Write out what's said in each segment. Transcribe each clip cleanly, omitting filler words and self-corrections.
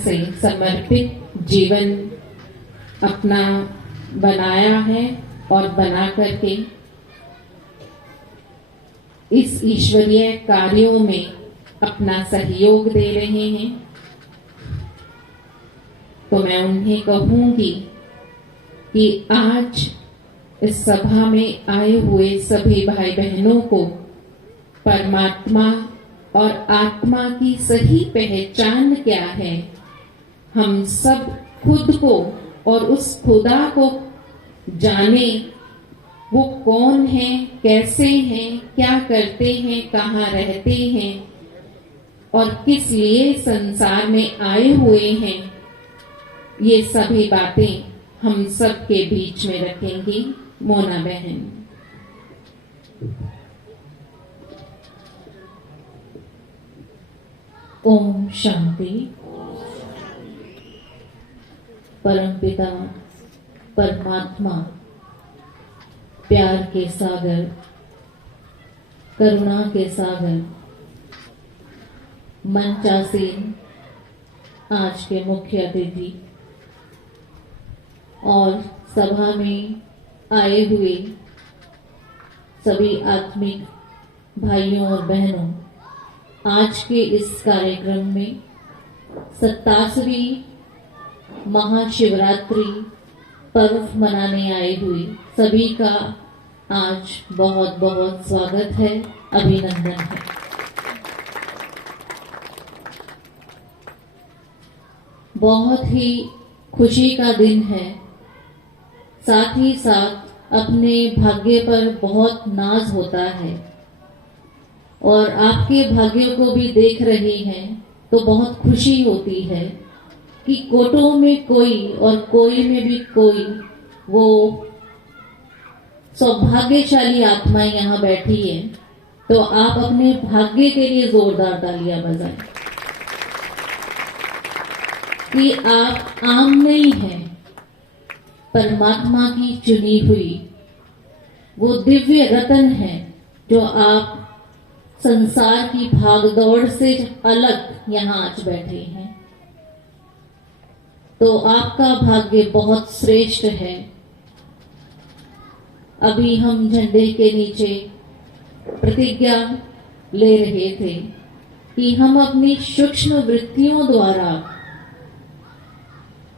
से समर्पित जीवन अपना बनाया है और बना करके इस ईश्वरीय कार्यों में अपना सहयोग दे रहे हैं। तो मैं उन्हें कहूंगी कि आज इस सभा में आए हुए सभी भाई बहनों को परमात्मा और आत्मा की सही पहचान क्या है, हम सब खुद को और उस खुदा को जाने। वो कौन है, कैसे हैं, क्या करते हैं, कहाँ रहते हैं और किस लिए संसार में आए हुए हैं, ये सभी बातें हम सब के बीच में रखेंगी मोना बहन। ओम शांति। परमपिता परमात्मा प्यार के सागर, करुणा के सागर, मंचासीन आज के मुख्य अतिथि और सभा में आए हुए सभी आत्मिक भाइयों और बहनों, आज के इस कार्यक्रम में 27वीं महाशिवरात्रि पर्व मनाने आए हुए सभी का आज बहुत बहुत स्वागत है, अभिनंदन है। बहुत ही खुशी का दिन है, साथ ही साथ अपने भाग्य पर बहुत नाज होता है और आपके भाग्य को भी देख रहे हैं तो बहुत खुशी होती है कि कोटों में कोई और कोई में भी कोई वो सौभाग्यशाली आत्मा यहाँ बैठी है। तो आप अपने भाग्य के लिए जोरदार तालियां बजाएं कि आप आम नहीं हैं, परमात्मा की चुनी हुई वो दिव्य रतन है जो आप संसार की भागदौड़ से अलग यहाँ आज बैठे हैं। तो आपका भाग्य बहुत श्रेष्ठ है। अभी हम झंडे के नीचे प्रतिज्ञा ले रहे थे कि हम अपनी सूक्ष्म वृत्तियों द्वारा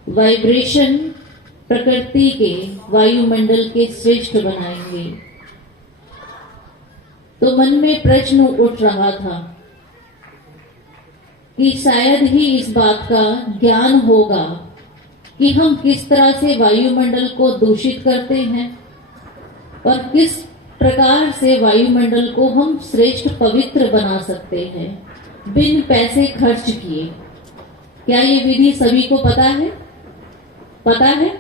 वाइब्रेशन प्रकृति के वायुमंडल के श्रेष्ठ बनाएंगे। तो मन में प्रश्न उठ रहा था कि शायद ही इस बात का ज्ञान होगा कि हम किस तरह से वायुमंडल को दूषित करते हैं और किस प्रकार से वायुमंडल को हम श्रेष्ठ पवित्र बना सकते हैं बिन पैसे खर्च किए। क्या ये विधि सभी को पता है? पता है?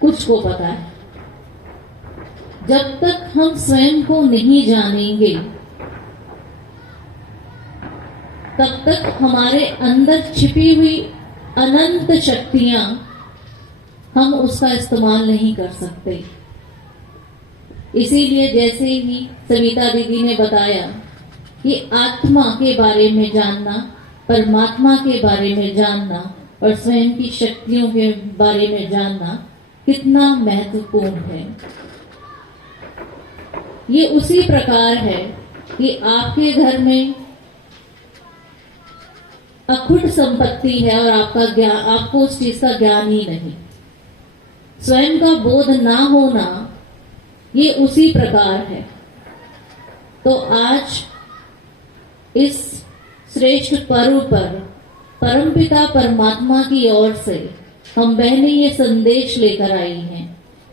कुछ को पता है। जब तक हम स्वयं को नहीं जानेंगे तब तक हमारे अंदर छिपी हुई अनंत शक्तियां हम उसका इस्तेमाल नहीं कर सकते। इसीलिए जैसे ही सविता दीदी ने बताया कि आत्मा के बारे में जानना, परमात्मा के बारे में जानना और स्वयं की शक्तियों के बारे में जानना कितना महत्वपूर्ण है। ये उसी प्रकार है कि आपके घर में अखुट संपत्ति है और आपको उस चीज का ज्ञान ही नहीं, स्वयं का बोध ना होना, ये उसी प्रकार है। तो आज इस श्रेष्ठ पर्व पर परमपिता परमात्मा की ओर से हम बहनें ये संदेश लेकर आई हैं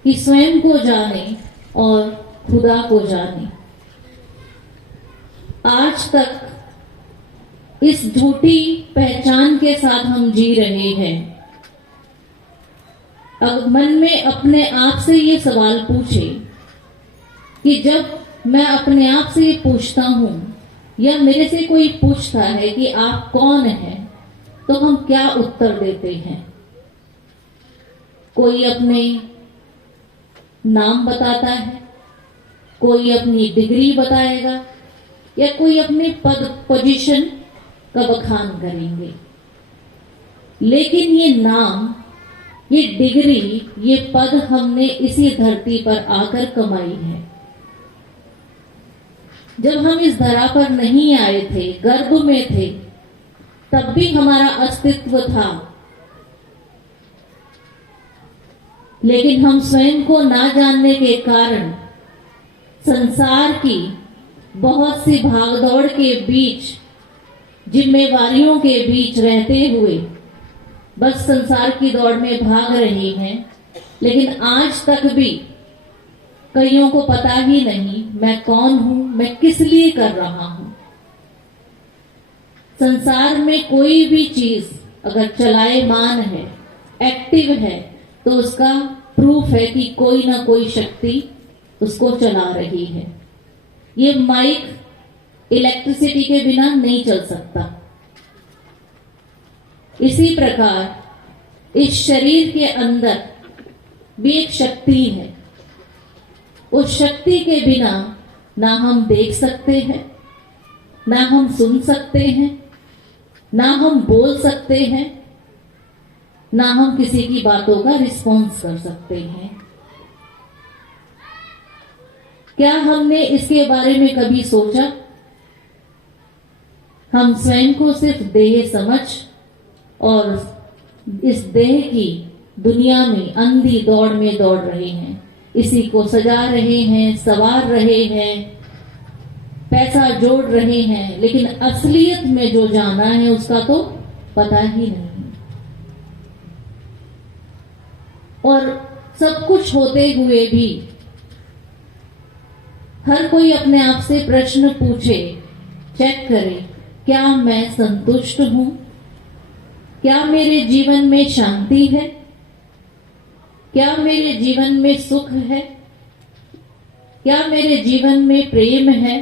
कि स्वयं को जाने और खुदा को जाने। आज तक इस झूठी पहचान के साथ हम जी रहे हैं। अब मन में अपने आप से ये सवाल पूछे कि जब मैं अपने आप से ये पूछता हूं या मेरे से कोई पूछता है कि आप कौन हैं, तो हम क्या उत्तर देते हैं? कोई अपने नाम बताता है, कोई अपनी डिग्री बताएगा या कोई अपने पद पोजीशन का बखान करेंगे। लेकिन ये नाम, ये डिग्री, ये पद हमने इसी धरती पर आकर कमाई है। जब हम इस धरा पर नहीं आए थे, गर्भ में थे, तब भी हमारा अस्तित्व था। लेकिन हम स्वयं को ना जानने के कारण संसार की बहुत सी भागदौड़ के बीच, जिम्मेवारियों के बीच रहते हुए बस संसार की दौड़ में भाग रहे हैं। लेकिन आज तक भी कईयों को पता ही नहीं मैं कौन हूं, मैं किस लिए कर रहा हूं। संसार में कोई भी चीज अगर चलायमान है, एक्टिव है, तो उसका प्रूफ है कि कोई ना कोई शक्ति उसको चला रही है। ये माइक इलेक्ट्रिसिटी के बिना नहीं चल सकता। इसी प्रकार इस शरीर के अंदर भी एक शक्ति है। उस शक्ति के बिना ना हम देख सकते हैं, ना हम सुन सकते हैं, ना हम बोल सकते हैं, ना हम किसी की बातों का रिस्पॉन्स कर सकते हैं। क्या हमने इसके बारे में कभी सोचा? हम स्वयं को सिर्फ देह समझ और इस देह की दुनिया में अंधी दौड़ में दौड़ रहे हैं। इसी को सजा रहे हैं, सवार रहे हैं, पैसा जोड़ रहे हैं, लेकिन असलियत में जो जाना है उसका तो पता ही नहीं। और सब कुछ होते हुए भी हर कोई अपने आप से प्रश्न पूछे, चेक करे, क्या मैं संतुष्ट हूं? क्या मेरे जीवन में शांति है? क्या मेरे जीवन में सुख है? क्या मेरे जीवन में प्रेम है?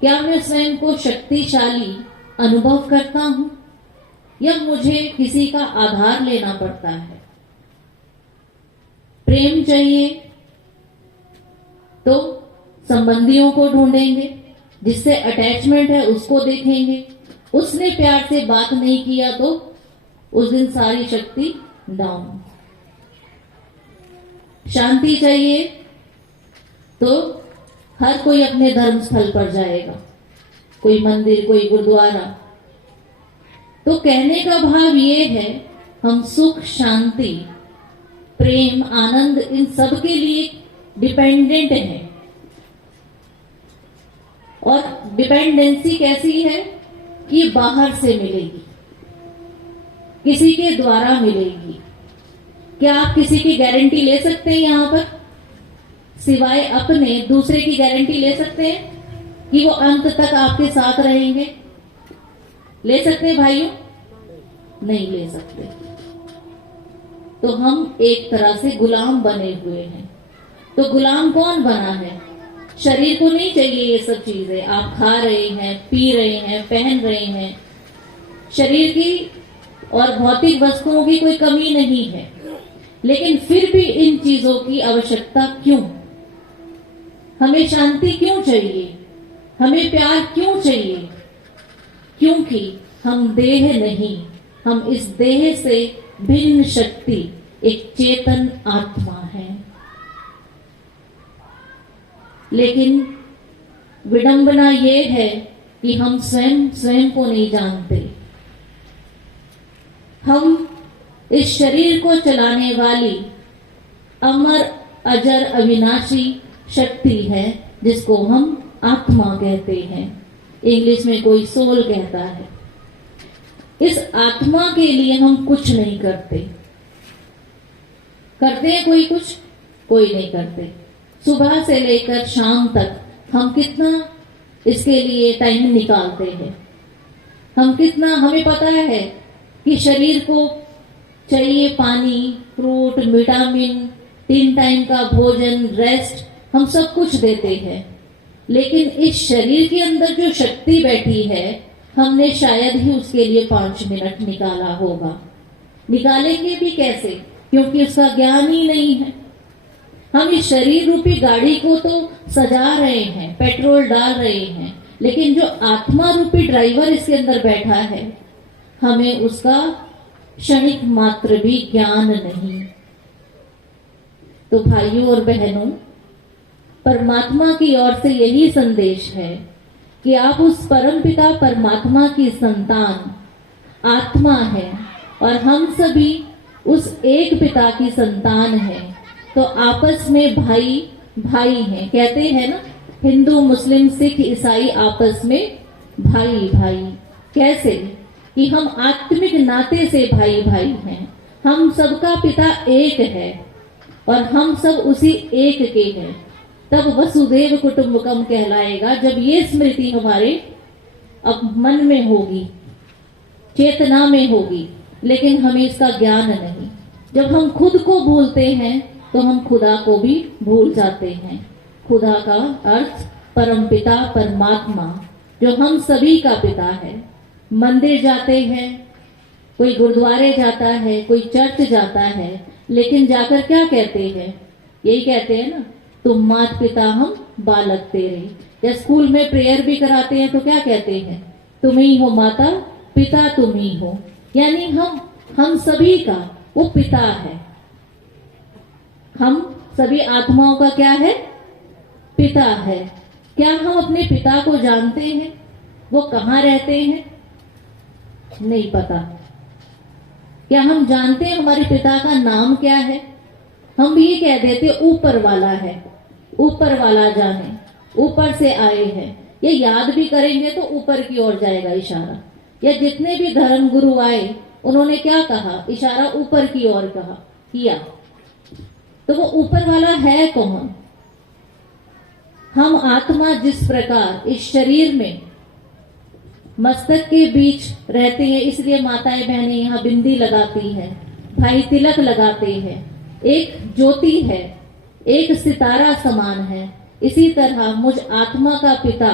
क्या मैं स्वयं को शक्तिशाली अनुभव करता हूं या मुझे किसी का आधार लेना पड़ता है? प्रेम चाहिए तो संबंधियों को ढूंढेंगे, जिससे अटैचमेंट है उसको देखेंगे। उसने प्यार से बात नहीं किया तो उस दिन सारी शक्ति डाउन। शांति चाहिए तो हर कोई अपने धर्म स्थल पर जाएगा, कोई मंदिर, कोई गुरुद्वारा। तो कहने का भाव ये है, हम सुख, शांति, प्रेम, आनंद, इन सब के लिए डिपेंडेंट हैं। और डिपेंडेंसी कैसी है कि बाहर से मिलेगी, किसी के द्वारा मिलेगी। क्या आप किसी की गारंटी ले सकते हैं यहां पर? सिवाय अपने दूसरे की गारंटी ले सकते हैं कि वो अंत तक आपके साथ रहेंगे? ले सकते हैं भाइयों? नहीं ले सकते। तो हम एक तरह से गुलाम बने हुए हैं। तो गुलाम कौन बना है? शरीर को नहीं चाहिए ये सब चीजें। आप खा रहे हैं, पी रहे हैं, पहन रहे हैं, शरीर की और भौतिक वस्तुओं की कोई कमी नहीं है। लेकिन फिर भी इन चीजों की आवश्यकता क्यों? हमें शांति क्यों चाहिए? हमें प्यार क्यों चाहिए? क्योंकि हम देह नहीं, हम इस देह से भिन्न शक्ति, एक चेतन आत्मा है। लेकिन विडंबना ये है कि हम स्वयं को नहीं जानते। हम इस शरीर को चलाने वाली अमर, अजर, अविनाशी शक्ति है, जिसको हम आत्मा कहते हैं। इंग्लिश में कोई सोल कहता है। इस आत्मा के लिए हम कुछ नहीं करते। करते हैं कोई कुछ? कोई नहीं करते। सुबह से लेकर शाम तक हम कितना इसके लिए टाइम निकालते हैं। हम कितना, हमें पता है कि शरीर को चाहिए पानी, फ्रूट, विटामिन, 3 टाइम का भोजन, रेस्ट, हम सब कुछ देते हैं। लेकिन इस शरीर के अंदर जो शक्ति बैठी है, हमने शायद ही उसके लिए 5 मिनट निकाला होगा। निकालेंगे भी कैसे? क्योंकि उसका ज्ञान ही नहीं है। हम इस शरीर रूपी गाड़ी को तो सजा रहे हैं, पेट्रोल डाल रहे हैं, लेकिन जो आत्मा रूपी ड्राइवर इसके अंदर बैठा है, हमें उसका क्षणिक मात्र भी ज्ञान नहीं। तो भाइयों और बहनों, परमात्मा की ओर से यही संदेश है कि आप उस परमपिता परमात्मा की संतान आत्मा है और हम सभी उस एक पिता की संतान हैं। तो आपस में भाई भाई हैं। कहते हैं ना, हिंदू मुस्लिम सिख ईसाई आपस में भाई भाई। कैसे कि हम आत्मिक नाते से भाई भाई हैं। हम सबका पिता एक है और हम सब उसी एक के हैं। तब वसुदेव कुटुंबकम कहलाएगा, जब ये स्मृति हमारे अब मन में होगी, चेतना में होगी, लेकिन हमें इसका ज्ञान नहीं। जब हम खुद को भूलते हैं तो हम खुदा को भी भूल जाते हैं। खुदा का अर्थ परमपिता परमात्मा, जो हम सभी का पिता है। मंदिर जाते हैं, कोई गुरुद्वारे जाता है, कोई चर्च जाता है, लेकिन जाकर क्या कहते हैं? यही कहते हैं ना, तुम मात पिता हम बालक तेरे। या स्कूल में प्रेयर भी कराते हैं तो क्या कहते हैं? तुम ही हो माता, पिता तुम ही हो। यानी हम सभी का वो पिता है। हम सभी आत्माओं का क्या है? पिता है। क्या हम अपने पिता को जानते हैं? वो कहाँ रहते हैं? नहीं पता। क्या हम जानते हैं हमारे पिता का नाम क्या है? हम भी ये कह देते ऊपर वाला है, ऊपर वाला जाने, ऊपर से आए हैं। ये याद भी करेंगे तो ऊपर की ओर जाएगा इशारा। या जितने भी धर्म गुरु आए, उन्होंने क्या कहा? इशारा ऊपर की ओर कहा, किया। तो वो ऊपर वाला है कौन? हम आत्मा जिस प्रकार इस शरीर में मस्तक के बीच रहते हैं, इसलिए माताएं बहनें यहाँ बिंदी लगाती हैं, भाई तिलक लगाते हैं। एक ज्योति है, एक सितारा समान है। इसी तरह मुझ आत्मा का पिता,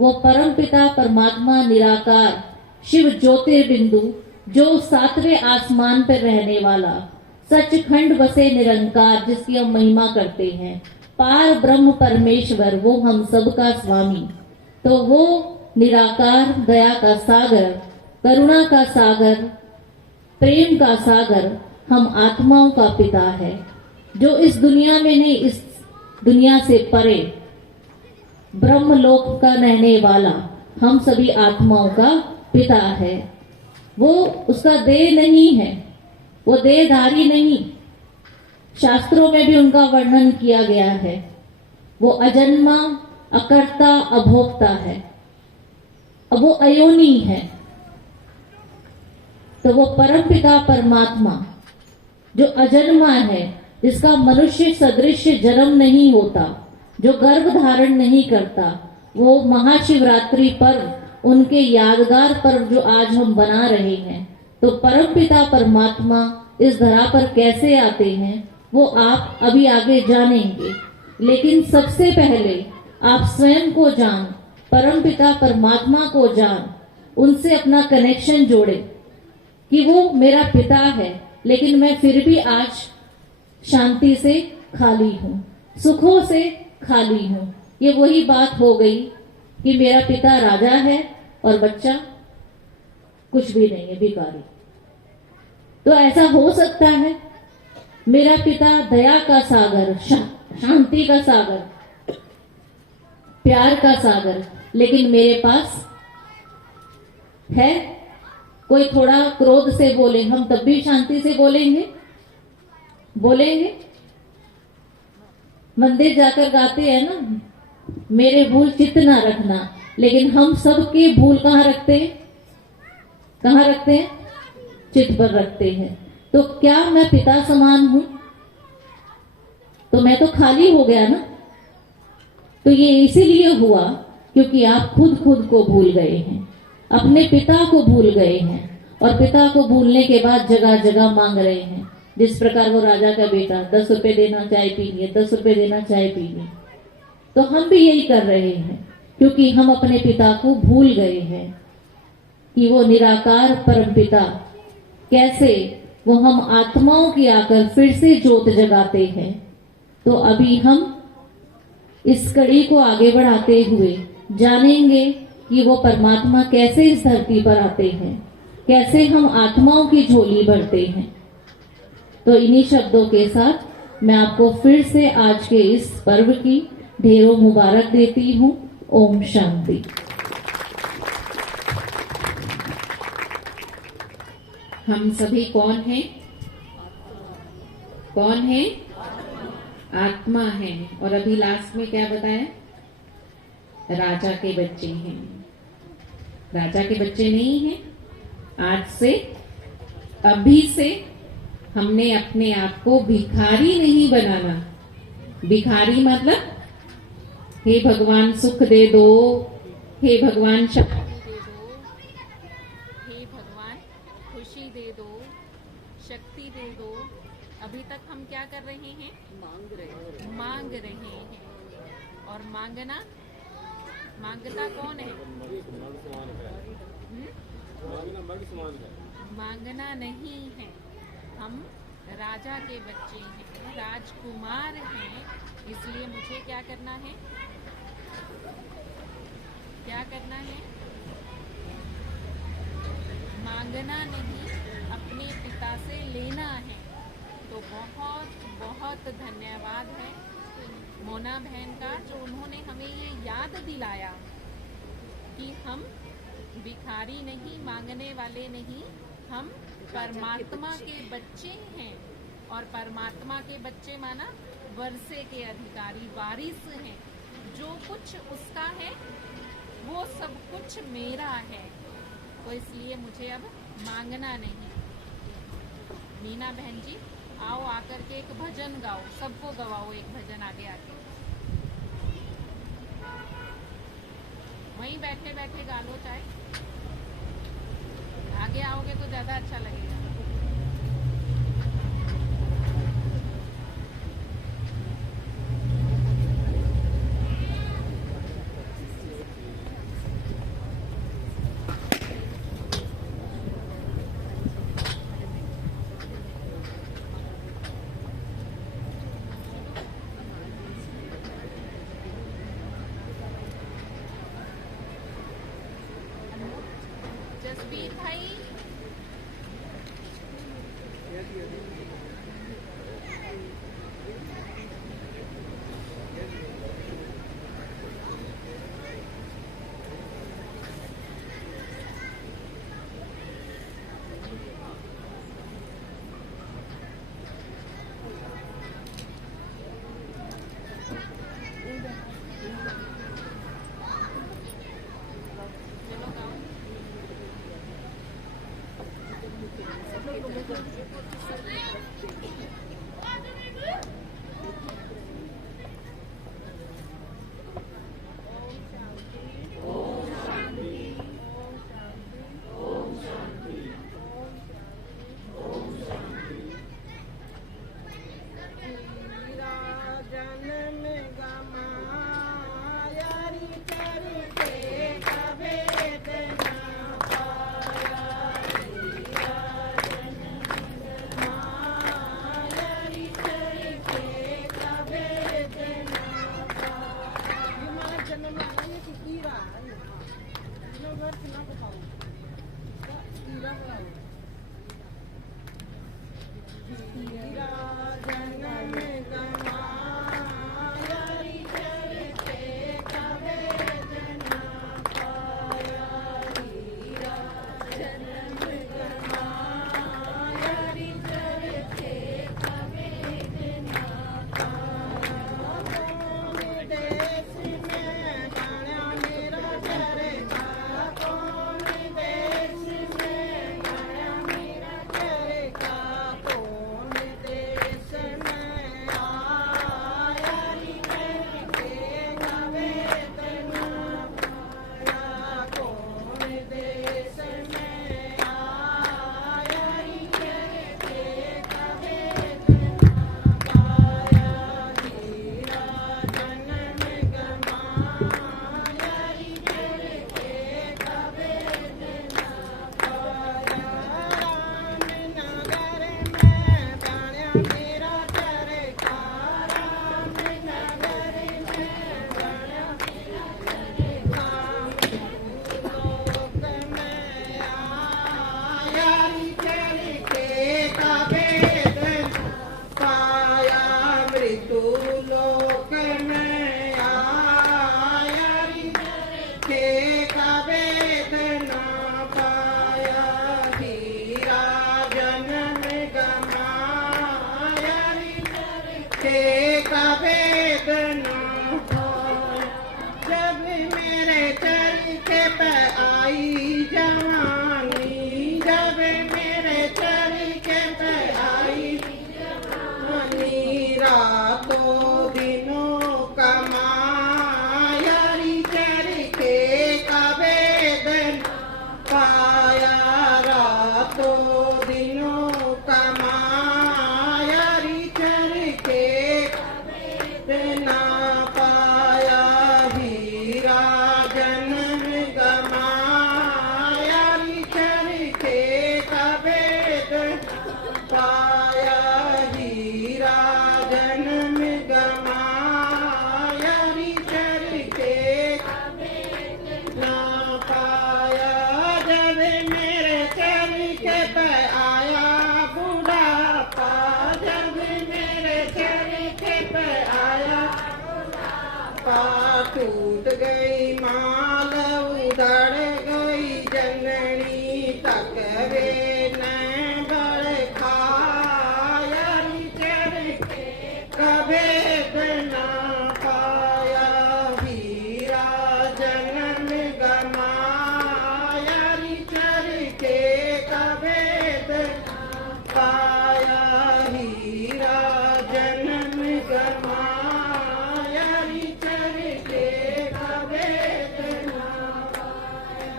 वो परम पिता परमात्मा निराकार शिव ज्योतिर्बिंदु, जो सातवें आसमान पर रहने वाला, सचखंड बसे निरंकार, जिसकी हम महिमा करते हैं, पार ब्रह्म परमेश्वर, वो हम सबका स्वामी। तो वो निराकार दया का सागर, करुणा का सागर, प्रेम का सागर हम आत्माओं का पिता है, जो इस दुनिया में नहीं, इस दुनिया से परे ब्रह्मलोक का रहने वाला हम सभी आत्माओं का पिता है। वो उसका देह नहीं है, वो देहधारी नहीं। शास्त्रों में भी उनका वर्णन किया गया है। वो अजन्मा, अकर्ता, अभोक्ता है। अब वो अयोनी है। तो वो परमपिता परमात्मा जो अजन्मा है, जिसका मनुष्य सदृश जन्म नहीं होता, जो गर्भ धारण नहीं करता, वो महाशिवरात्रि पर्व, उनके यादगार पर्व जो आज हम बना रहे हैं, तो परमपिता परमात्मा इस धरा पर कैसे आते हैं वो आप अभी आगे जानेंगे। लेकिन सबसे पहले आप स्वयं को जान, परमपिता परमात्मा को जान, उनसे अपना कनेक्शन जोड़े कि वो मेरा पिता है, लेकिन मैं फिर भी आज शांति से खाली हूं, सुखों से खाली हूं। ये वही बात हो गई कि मेरा पिता राजा है और बच्चा कुछ भी नहीं है, भिखारी। तो ऐसा हो सकता है? मेरा पिता दया का सागर, शांति का सागर, प्यार का सागर, लेकिन मेरे पास है कोई थोड़ा क्रोध से बोले, हम तब भी शांति से बोलेंगे? बोलेंगे? मंदिर जाकर गाते हैं ना, मेरे भूल चित्त ना रखना, लेकिन हम सबके भूल कहाँ रखते हैं? कहाँ रखते हैं? चित्त पर रखते हैं। तो क्या मैं पिता समान हूं? तो मैं तो खाली हो गया ना। तो ये इसीलिए हुआ क्योंकि आप खुद को भूल गए हैं, अपने पिता को भूल गए हैं, और पिता को भूलने के बाद जगह जगह मांग रहे हैं। जिस प्रकार वो राजा का बेटा, 10 रुपए देना चाय पीएंगे, 10 रुपए देना चाय पीएंगे। तो हम भी यही कर रहे हैं, क्योंकि हम अपने पिता को भूल गए हैं कि वो निराकार परम पिता कैसे वो हम आत्माओं की आकर फिर से ज्योत जगाते हैं। तो अभी हम इस कड़ी को आगे बढ़ाते हुए जानेंगे कि वो परमात्मा कैसे इस धरती पर आते हैं, कैसे हम आत्माओं की झोली भरते हैं। तो इन्हीं शब्दों के साथ मैं आपको फिर से आज के इस पर्व की ढेरों मुबारक देती हूँ। ओम शांति। हम सभी कौन हैं? कौन है? आत्मा है। और अभी लास्ट में क्या बताया? राजा के बच्चे हैं। राजा के बच्चे नहीं हैं। आज से, अभी से हमने अपने आप को भिखारी नहीं बनाना। भिखारी मतलब हे भगवान सुख दे दो, हे भगवान शक्ति दे दो, हे भगवान खुशी दे दो, शक्ति दे दो। अभी तक हम क्या कर रहे हैं? मांग रहे हैं। और मांगता कौन है? मांगना नहीं है। हम राजा के बच्चे हैं, राजकुमार हैं। इसलिए मुझे क्या करना है? क्या करना है? मांगना नहीं, अपने पिता से लेना है। तो बहुत बहुत धन्यवाद है मोना बहन का, जो उन्होंने हमें ये याद दिलाया कि हम भिखारी नहीं, मांगने वाले नहीं, हम परमात्मा के बच्चे हैं। और परमात्मा के बच्चे माना वर्षे के अधिकारी, वारिस हैं। जो कुछ उसका है वो सब कुछ मेरा है। तो इसलिए मुझे अब मांगना नहीं। मीना बहन जी आओ, आकर के एक भजन गाओ, सबको गवाओ एक भजन आगे आके। वहीं बैठे बैठे गा लो, चाहे आगे आओगे तो ज्यादा अच्छा लगेगा। जसबीर भाई, यारी चरखे का वेदन पाया मृत्यु लोक में आया री चरखे का वेदना पाया हीरा जन्म गमाया री चरखे का वेदना जब मेरे चरखे पे आई जवानी जब मेरे चरखे पे आई जवानी रातों दिनों कमाया री चरखे का वेदन पाया रातों दिनों कमाया री चरखे ना पाया हीरा जन्म गमाया री चरखे का वेदन पाया हीरा जन्म गमाया री चरखे ना पाया जब मेरे चरखे पे आया बुढ़ापा जब मेरे चरखे पे आया टूट गई माल उधड़ गई जननी तक वे न बड़ खाया री चरखे का वेदना पाया हीरा जन्म गमाया री चरखे का वेदना पाया हीरा जन्म गमाया री चरखे का वेदना पाया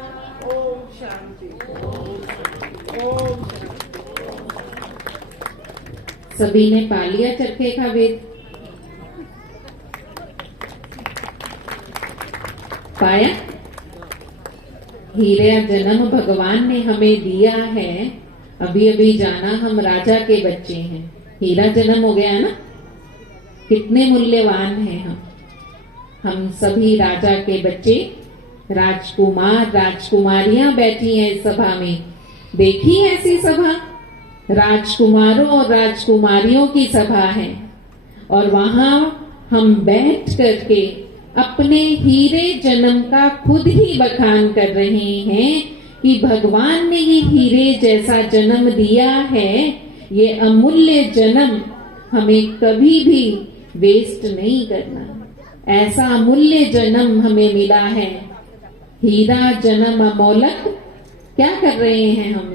ओम शांति ओम शांति। सभी ने पा लिया चरखे का वेद? पाया? हीरा जन्म भगवान ने हमें दिया है। अभी अभी जाना हम राजा के बच्चे हैं, हीरा जन्म हो गया ना। कितने मूल्यवान हैं हम सभी राजा के बच्चे, राजकुमार राजकुमारियां बैठी हैं इस सभा में। देखी ऐसी सभा? राजकुमारों और राजकुमारियों की सभा है और वहां हम बैठ करके अपने हीरे जन्म का खुद ही बखान कर रहे हैं कि भगवान ने ये हीरे जैसा जन्म दिया है। ये अमूल्य जन्म हमें कभी भी वेस्ट नहीं करना। ऐसा अमूल्य जन्म हमें मिला है। हीरा जन्म अमोलक। क्या कर रहे हैं हम?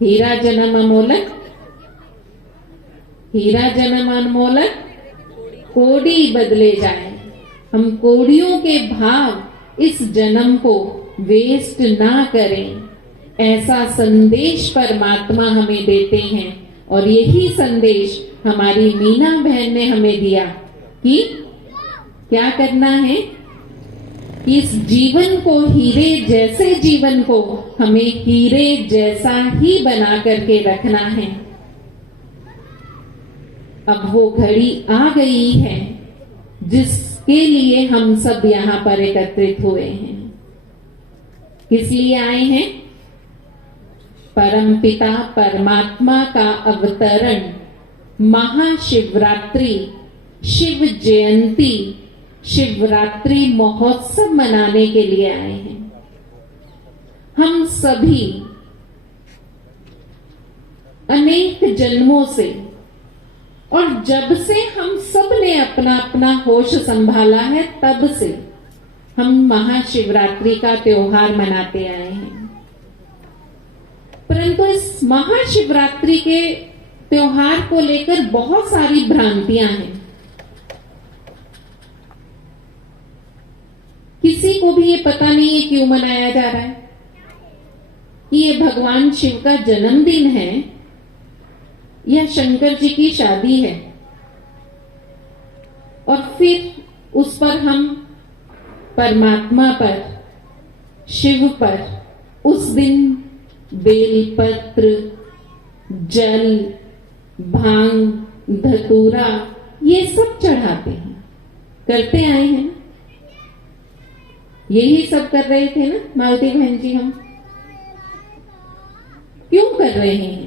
हीरा जन्म अमोलक, हीरा जन्म अनमोलक, कोड़ी बदले जाए। हम कोड़ियों के भाव इस जन्म को वेस्ट ना करें, ऐसा संदेश परमात्मा हमें देते हैं। और यही संदेश हमारी मीना बहन ने हमें दिया कि क्या करना है, इस जीवन को, हीरे जैसे जीवन को हमें हीरे जैसा ही बना करके रखना है। अब वो घड़ी आ गई है जिसके लिए हम सब यहाँ पर एकत्रित हुए हैं। किस लिए आए हैं? परमपिता परमात्मा का अवतरण, महाशिवरात्रि, शिव जयंती, शिवरात्रि महोत्सव मनाने के लिए आए हैं। हम सभी अनेक जन्मों से, और जब से हम सब ने अपना अपना होश संभाला है तब से हम महाशिवरात्रि का त्योहार मनाते आए हैं। परंतु इस महाशिवरात्रि के त्योहार को लेकर बहुत सारी भ्रांतियां हैं। किसी को भी ये पता नहीं है क्यों मनाया जा रहा है, कि ये भगवान शिव का जन्मदिन है या शंकर जी की शादी है। और फिर उस पर हम परमात्मा पर, शिव पर उस दिन बेलपत्र, जल, भांग, धतूरा ये सब चढ़ाते हैं, करते आए हैं ना। यही सब कर रहे थे ना मालती बहन जी हम। कर रहे हैं?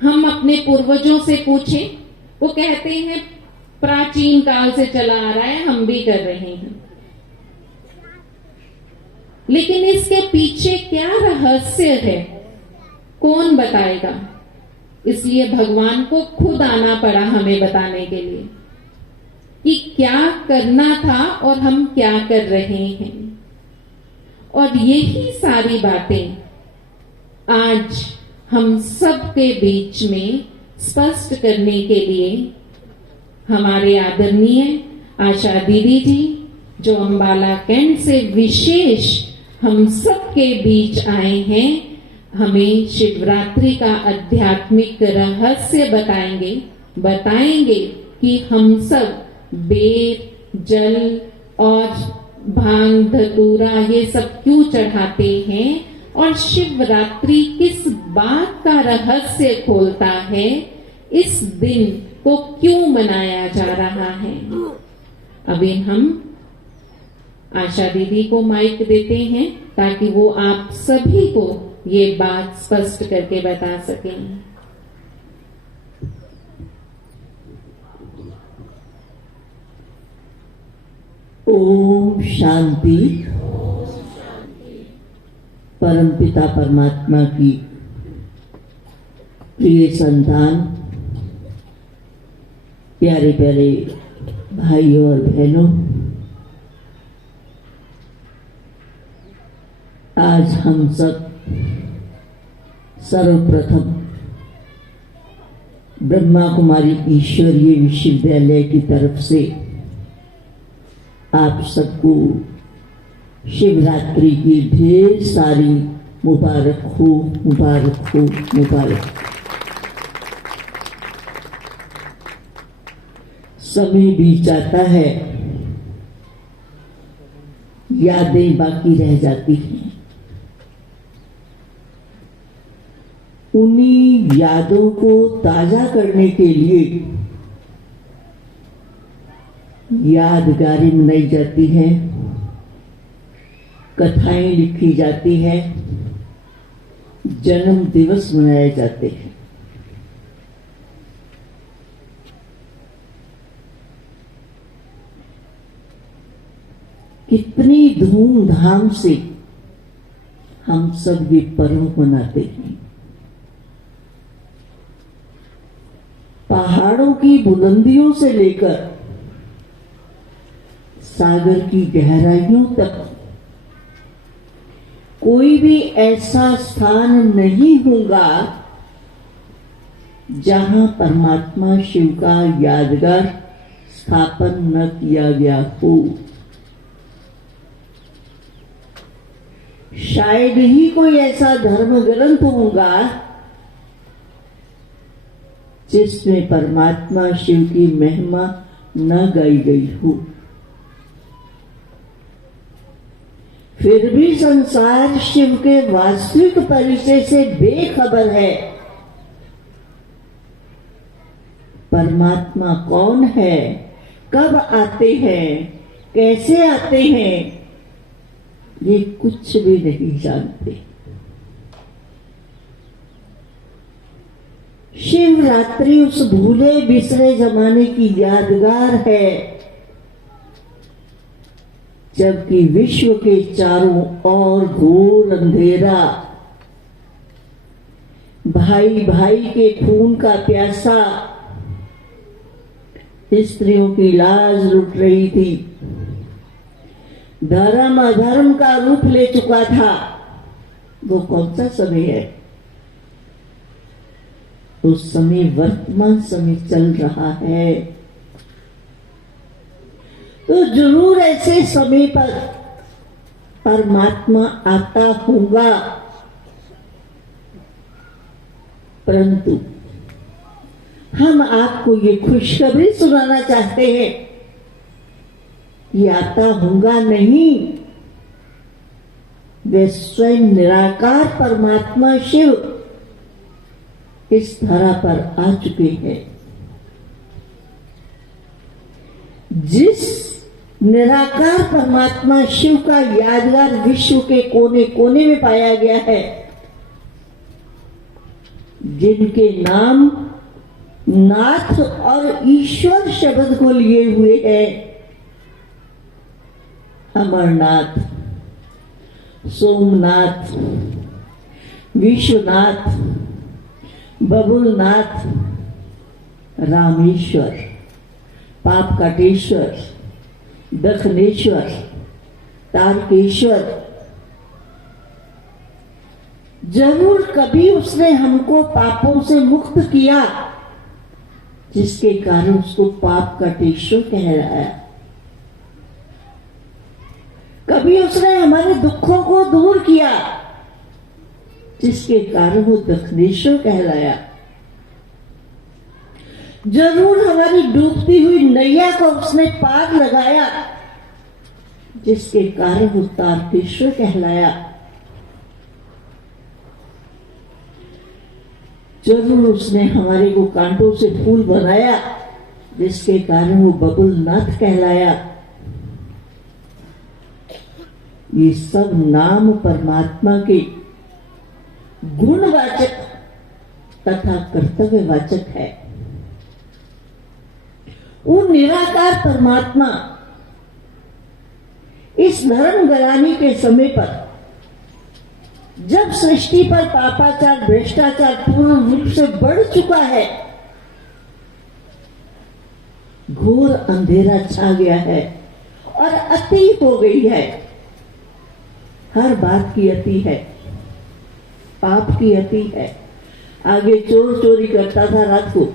हम अपने पूर्वजों से पूछें, वो कहते हैं प्राचीन काल से चला आ रहा है, हम भी कर रहे हैं। लेकिन इसके पीछे क्या रहस्य है, कौन बताएगा? इसलिए भगवान को खुद आना पड़ा हमें बताने के लिए कि क्या करना था और हम क्या कर रहे हैं। और यही सारी बातें आज हम सबके बीच में स्पष्ट करने के लिए हमारे आदरणीय आशा दीदी जी, जो अंबाला कैंट से विशेष हम सबके बीच आए हैं, हमें शिवरात्रि का आध्यात्मिक रहस्य बताएंगे कि हम सब बेर, जल और भांग धतूरा ये सब क्यों चढ़ाते हैं और शिवरात्रि किस बात का रहस्य खोलता है, इस दिन को क्यों मनाया जा रहा है। अभी हम आशा दीदी को माइक देते हैं ताकि वो आप सभी को ये बात स्पष्ट करके बता सकें। ओम शांति। परमपिता परमात्मा की प्रिय संतान, प्यारे प्यारे भाइयों और बहनों, आज हम सब सर्वप्रथम ब्रह्मा कुमारी ईश्वरीय विश्वविद्यालय की तरफ से आप सबको शिवरात्रि की ढेर सारी मुबारक हो, मुबारक हो, मुबारक। समय बीत जाता है, यादें बाकी रह जाती हैं। उन्हीं यादों को ताजा करने के लिए यादगारें मनाई जाती हैं, कथाएं लिखी जाती हैं, जन्म दिवस मनाए जाते हैं। कितनी धूमधाम से हम सब ये पर्व मनाते हैं। पहाड़ों की बुलंदियों से लेकर सागर की गहराइयों तक कोई भी ऐसा स्थान नहीं होगा जहां परमात्मा शिव का यादगार स्थापन न किया गया हो। शायद ही कोई ऐसा धर्म ग्रंथ होगा जिसमें परमात्मा शिव की महिमा न गाई गई हो। फिर भी संसार शिव के वास्तविक परिचय से बेखबर है। परमात्मा कौन है, कब आते हैं, कैसे आते हैं, ये कुछ भी नहीं जानते। शिवरात्रि उस भूले बिसरे जमाने की यादगार है जबकि विश्व के चारों ओर घोर अंधेरा, भाई भाई के खून का प्यासा, स्त्रियों की लाज लुट रही थी, धर्म अधर्म का रूप ले चुका था। वो कौन सा समय है? उस समय वर्तमान समय चल रहा है। तो जरूर ऐसे समय पर परमात्मा आता होगा, परंतु हम आपको ये खुशखबरी सुनाना चाहते हैं, ये आता होगा नहीं। वे स्वयं निराकार परमात्मा शिव इस धरा पर आ चुके हैं। जिस निराकार परमात्मा शिव का यादगार विश्व के कोने कोने में पाया गया है, जिनके नाम नाथ और ईश्वर शब्द को लिए हुए हैं, अमरनाथ, सोमनाथ, विश्वनाथ, बबुलनाथ, रामेश्वर, पापकाटेश्वर, दक्षिणेश्वर, तारकेश्वर। जरूर कभी उसने हमको पापों से मुक्त किया, जिसके कारण उसको पापकाटेश्वर कहलाया। कभी उसने हमारे दुखों को दूर किया, जिसके कारण वो दक्षिणेश्वर कहलाया। जरूर हमारी डूबती हुई नैया को उसने पार लगाया, जिसके कारण वो तारकेश्वर कहलाया। जरूर उसने हमारे को कांटों से फूल बनाया, जिसके कारण वो बबुलनाथ कहलाया। ये सब नाम परमात्मा के गुणवाचक तथा कर्तव्यवाचक है। वो निराकार परमात्मा इस धर्म गलानी के समय पर, जब सृष्टि पर पापाचार भ्रष्टाचार पूर्ण रूप से बढ़ चुका है, घोर अंधेरा छा गया है और अति हो गई है। हर बात की अति है, पाप की अति है। आगे चोर चोरी करता था रात को,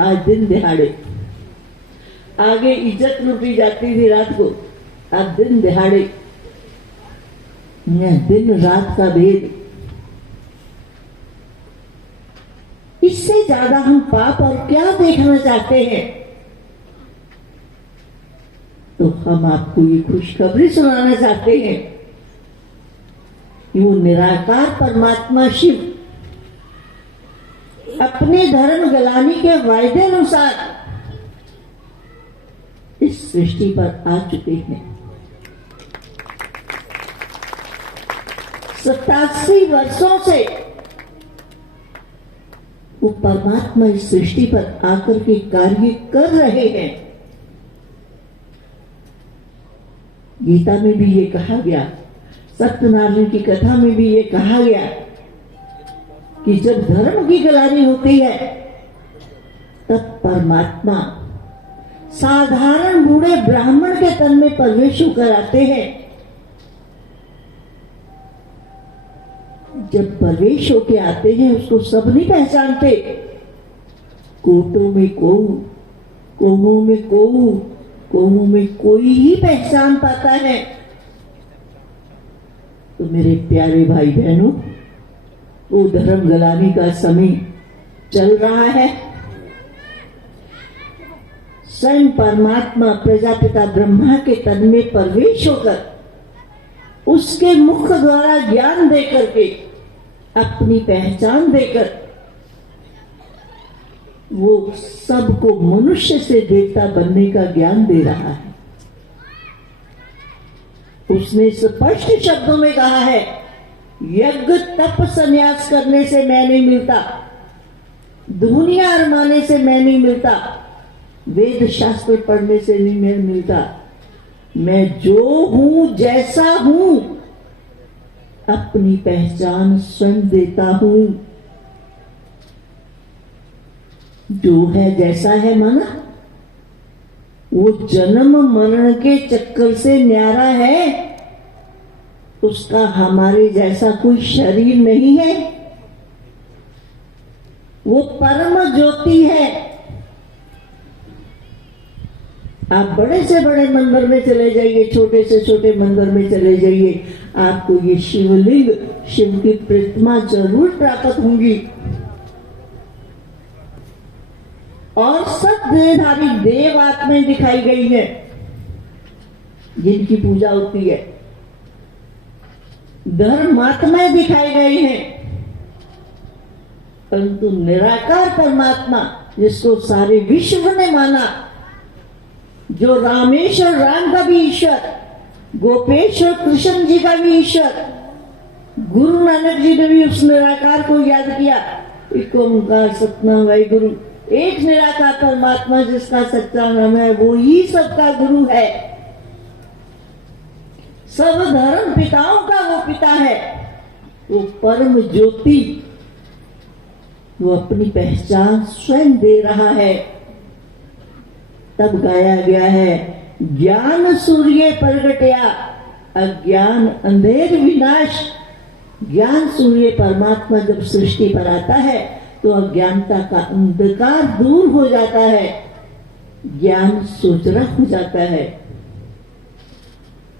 आज दिन दिहाड़े। आगे इज्जत लूटी जाती थी रात को, आज दिन दिहाड़े। दिन रात का भेद। इससे ज्यादा हम पाप और क्या देखना चाहते हैं? तो हम आपको ये खुशखबरी सुनाना चाहते हैं कि वो निराकार परमात्मा शिव अपने धर्म गलानी के वायदे अनुसार इस सृष्टि पर आ चुके हैं। 87 वर्षों से वो परमात्मा इस सृष्टि पर आकर के कार्य कर रहे हैं। गीता में भी ये कहा गया, सत्यनारायण की कथा में भी ये कहा गया कि जब धर्म की गलानी होती है, तब परमात्मा साधारण बूढ़े ब्राह्मण के तन में प्रवेश होकर आते हैं। जब प्रवेश होके आते हैं, उसको सब नहीं पहचानते। कोटों में कोऊ, कोमों में कोऊ, कोमों में कोई ही पहचान पाता है। तो मेरे प्यारे भाई बहनों, वो धर्म गलानी का समय चल रहा है। स्वयं परमात्मा प्रजापिता ब्रह्मा के तन में प्रवेश होकर उसके मुख द्वारा ज्ञान देकर के, अपनी पहचान देकर, वो सबको मनुष्य से देवता बनने का ज्ञान दे रहा है। उसने स्पष्ट शब्दों में कहा है, यज्ञ तप संन्यास करने से मैं नहीं मिलता, दुनिया अरमाने से मैं नहीं मिलता, वेद शास्त्र पढ़ने से नहीं मैं मिलता। मैं जो हूं, जैसा हूं, अपनी पहचान स्वयं देता हूं। जो है जैसा है माना, वो जन्म मरण के चक्कर से न्यारा है। उसका हमारे जैसा कोई शरीर नहीं है। वो परम ज्योति है। आप बड़े से बड़े मंदिर में चले जाइए, छोटे से छोटे मंदिर में चले जाइए, आपको ये शिवलिंग, शिव की प्रतिमा जरूर प्राप्त होंगी। और सब देहधारी देव आत्माएं दिखाई गई है, जिनकी पूजा होती है। धर्मात्माएं दिखाई गई हैं, परंतु निराकार परमात्मा, जिसको सारे विश्व ने माना, जो रामेश्वर, राम का भी ईश्वर, गोपेश्वर कृष्ण जी का भी ईश्वर, गुरु नानक जी ने भी उस निराकार को याद किया, एक ओंकार सतनाम वाहिगुरु, एक निराकार परमात्मा जिसका सच्चा नाम है, वो ही सबका गुरु है। सब धर्म पिताओं का वो पिता है, वो परम ज्योति, वो अपनी पहचान स्वयं दे रहा है। तब गाया गया है, ज्ञान सूर्य प्रगटया अज्ञान अंधेर विनाश। ज्ञान सूर्य परमात्मा जब सृष्टि पर आता है तो अज्ञानता का अंधकार दूर हो जाता है, ज्ञान सोचना हो जाता है,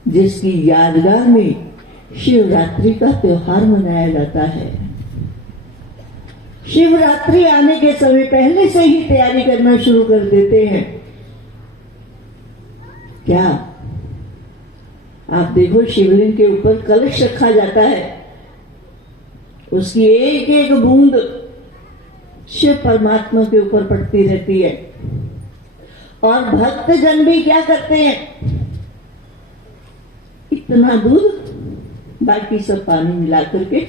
जिसकी यादगार में शिवरात्रि का त्योहार मनाया जाता है। शिवरात्रि आने के समय पहले से ही तैयारी करना शुरू कर देते हैं। क्या आप देखो, शिवलिंग के ऊपर कलश रखा जाता है, उसकी एक एक बूंद शिव परमात्मा के ऊपर पड़ती रहती है, और भक्त जन भी क्या करते हैं, इतना दूध बाकी सब पानी मिला करके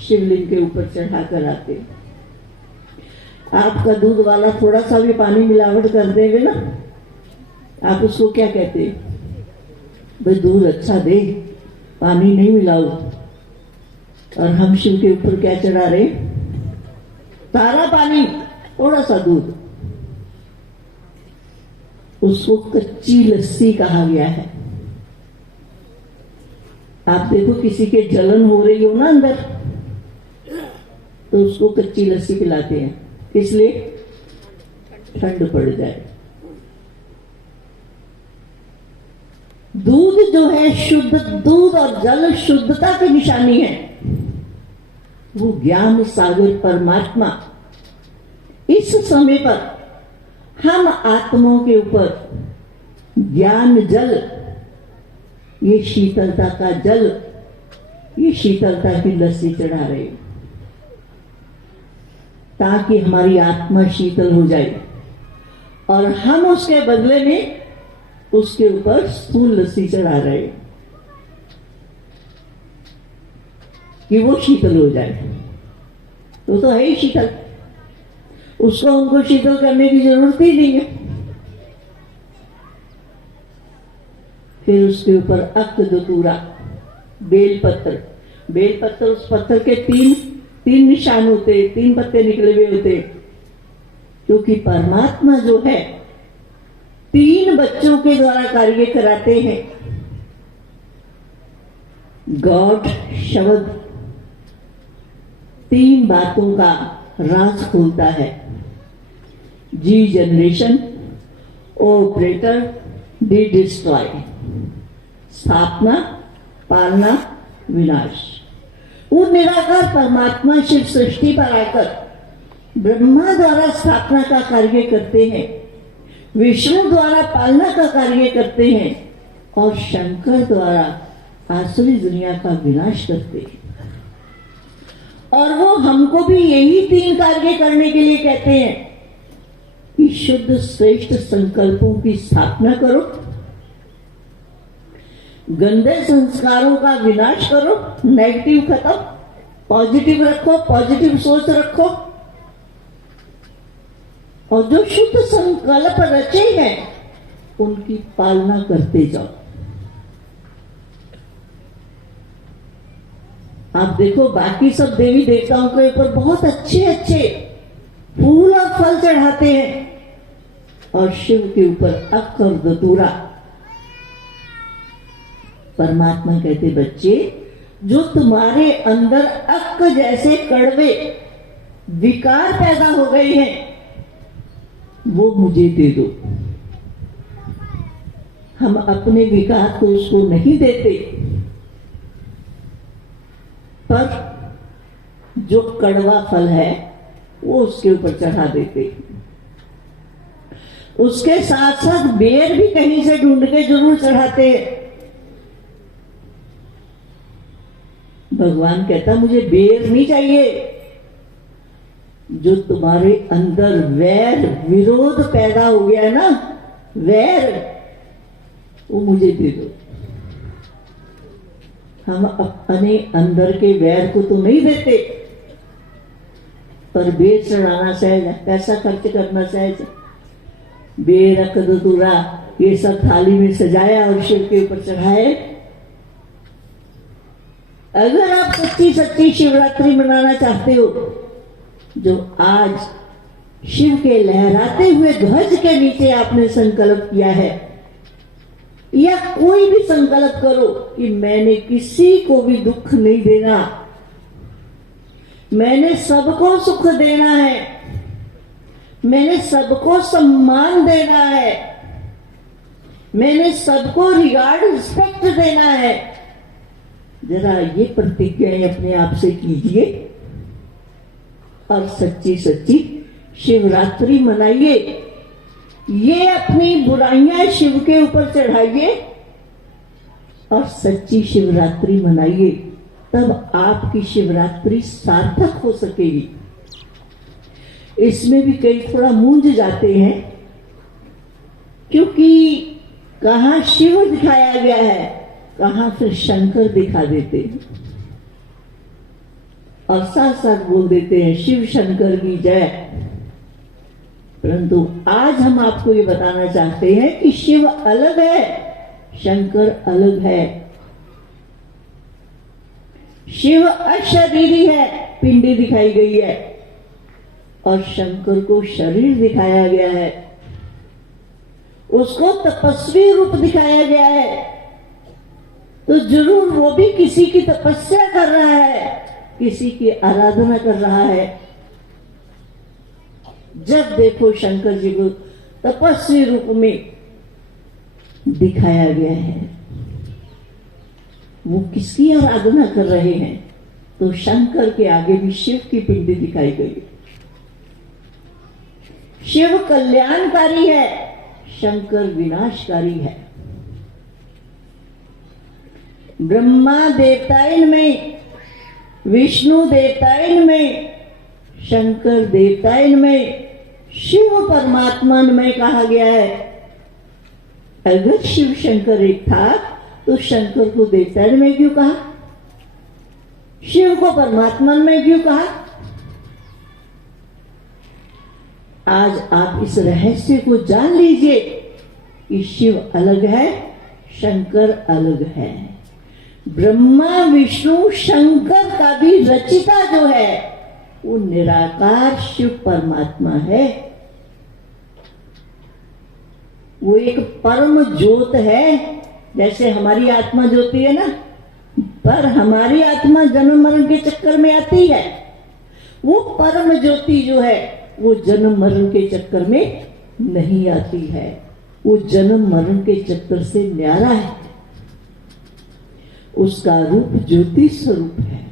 शिवलिंग के ऊपर चढ़ा कर आते हैं। आपका दूध वाला थोड़ा सा भी पानी मिलावट कर देंगे ना, आप उसको क्या कहते हैं, भाई दूध अच्छा दे, पानी नहीं मिलाओ। और हम शिव के ऊपर क्या चढ़ा रहे, सारा पानी थोड़ा सा दूध। उसको कच्ची लस्सी कहा गया है। आप देखो, किसी के जलन हो रही हो ना अंदर, तो उसको कच्ची लस्सी पिलाते हैं, इसलिए ठंड पड़ जाए। दूध जो है शुद्ध, दूध और जल शुद्धता की निशानी है। वो ज्ञान सागर परमात्मा इस समय पर हम आत्माओं के ऊपर ज्ञान जल, ये शीतलता का जल, ये शीतलता की लस्सी चढ़ा रहे, ताकि हमारी आत्मा शीतल हो जाए, और हम उसके बदले में उसके ऊपर स्थूल लस्सी चढ़ा रहे कि वो शीतल हो जाए। तो है ही शीतल, उसको हमको शीतल करने की जरूरत ही नहीं है। फिर उसके ऊपर अक्त धतूरा, बेलपत्र, बेलपत्र, उस पत्थर के तीन निशान होते, 3 पत्ते निकले हुए होते, क्योंकि परमात्मा जो है 3 बच्चों के द्वारा कार्य कराते हैं। गॉड शब्द 3 बातों का राज खोलता है, जी जनरेशन, ऑपरेटर, डी डिस्ट्रॉय, स्थापना, पालना, विनाश। वो निराकार परमात्मा शिव सृष्टि पर आकर ब्रह्मा द्वारा स्थापना का कार्य करते हैं, विष्णु द्वारा पालना का कार्य करते हैं, और शंकर द्वारा आसुरी दुनिया का विनाश करते हैं। और वो हमको भी यही 3 कार्य करने के लिए कहते हैं कि शुद्ध श्रेष्ठ संकल्पों की स्थापना करो, गंदे संस्कारों का विनाश करो, नेगेटिव खत्म, पॉजिटिव रखो, पॉजिटिव सोच रखो, और जो शुद्ध संकल्प रचे हैं उनकी पालना करते जाओ। आप देखो, बाकी सब देवी देवताओं के ऊपर बहुत अच्छे अच्छे फूल और फल चढ़ाते हैं, और शिव के ऊपर अक्क और धतूरा। परमात्मा कहते, बच्चे, जो तुम्हारे अंदर अक्क जैसे कड़वे विकार पैदा हो गए हैं, वो मुझे दे दो। हम अपने विकार को उसको नहीं देते, पर जो कड़वा फल है वो उसके ऊपर चढ़ा देते। उसके साथ साथ बेर भी कहीं से ढूंढ के जरूर चढ़ाते। भगवान कहता, मुझे बेर नहीं चाहिए, जो तुम्हारे अंदर वैर विरोध पैदा हो गया है ना, वैर, वो मुझे दे दो। हम अपने अंदर के वैर को तो नहीं देते, पर बेर चढ़ाना सहज है, पैसा खर्च करना सहज है। बेर अकद तुरा ये सब थाली में सजाया और शिव के ऊपर चढ़ाए। अगर आप सच्ची सच्ची शिवरात्रि मनाना चाहते हो, जो आज शिव के लहराते हुए ध्वज के नीचे आपने संकल्प किया है, या कोई भी संकल्प करो कि मैंने किसी को भी दुख नहीं देना, मैंने सबको सुख देना है, मैंने सबको सम्मान देना है, मैंने सबको रिगार्ड रिस्पेक्ट देना है। जरा ये प्रतिज्ञाएं अपने आप से कीजिए और सच्ची सच्ची शिवरात्रि मनाइए। ये अपनी बुराइयां शिव के ऊपर चढ़ाइए और सच्ची शिवरात्रि मनाइए, तब आपकी शिवरात्रि सार्थक हो सकेगी। इसमें भी कई थोड़ा मूंझ जाते हैं, क्योंकि कहां शिव दिखाया गया है, कहां फिर शंकर दिखा देते हैं और साथ साथ बोल देते हैं शिव शंकर की जय। परंतु आज हम आपको ये बताना चाहते हैं कि शिव अलग है, शंकर अलग है। शिव अशरीरी है, पिंडी दिखाई गई है, और शंकर को शरीर दिखाया गया है, उसको तपस्वी रूप दिखाया गया है। तो जरूर वो भी किसी की तपस्या कर रहा है, किसी की आराधना कर रहा है। जब देखो शंकर जी को तपस्वी रूप में दिखाया गया है, वो किसकी आराधना कर रहे हैं? तो शंकर के आगे भी शिव की पिंडी दिखाई गई। शिव कल्याणकारी है, शंकर विनाशकारी है। ब्रह्मा देवताइन में, विष्णु देवताइन में, शंकर देवताइन में, शिव परमात्मा में कहा गया है। अगर शिव शंकर एक था तो शंकर को देवताइन में क्यों कहा, शिव को परमात्मा में क्यों कहा? आज आप इस रहस्य को जान लीजिए कि शिव अलग है, शंकर अलग है। ब्रह्मा विष्णु शंकर का भी रचिता जो है वो निराकार शिव परमात्मा है। वो एक परम ज्योत है, जैसे हमारी आत्मा ज्योति है ना, पर हमारी आत्मा जन्म मरण के चक्कर में आती है। वो परम ज्योति जो है वो जन्म मरण के चक्कर में नहीं आती है, वो जन्म मरण के चक्कर से न्यारा है। उसका रूप ज्योति स्वरूप है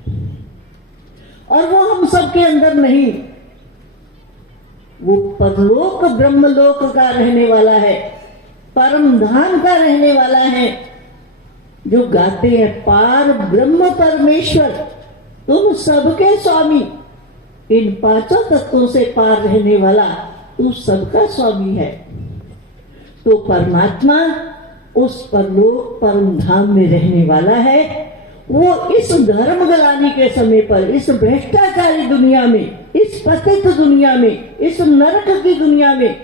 और वो हम सबके अंदर नहीं, वो परलोक ब्रह्मलोक का रहने वाला है, परम धाम का रहने वाला है। जो गाते हैं पार ब्रह्म परमेश्वर तुम सबके स्वामी, इन पांचों तत्वों से पार रहने वाला तू सबका स्वामी है। तो परमात्मा उस परलोक परम धाम में रहने वाला है। वो इस धर्म गलानी के समय पर, इस भ्रष्टाचारी दुनिया में, इस पतित दुनिया में, इस नरक की दुनिया में,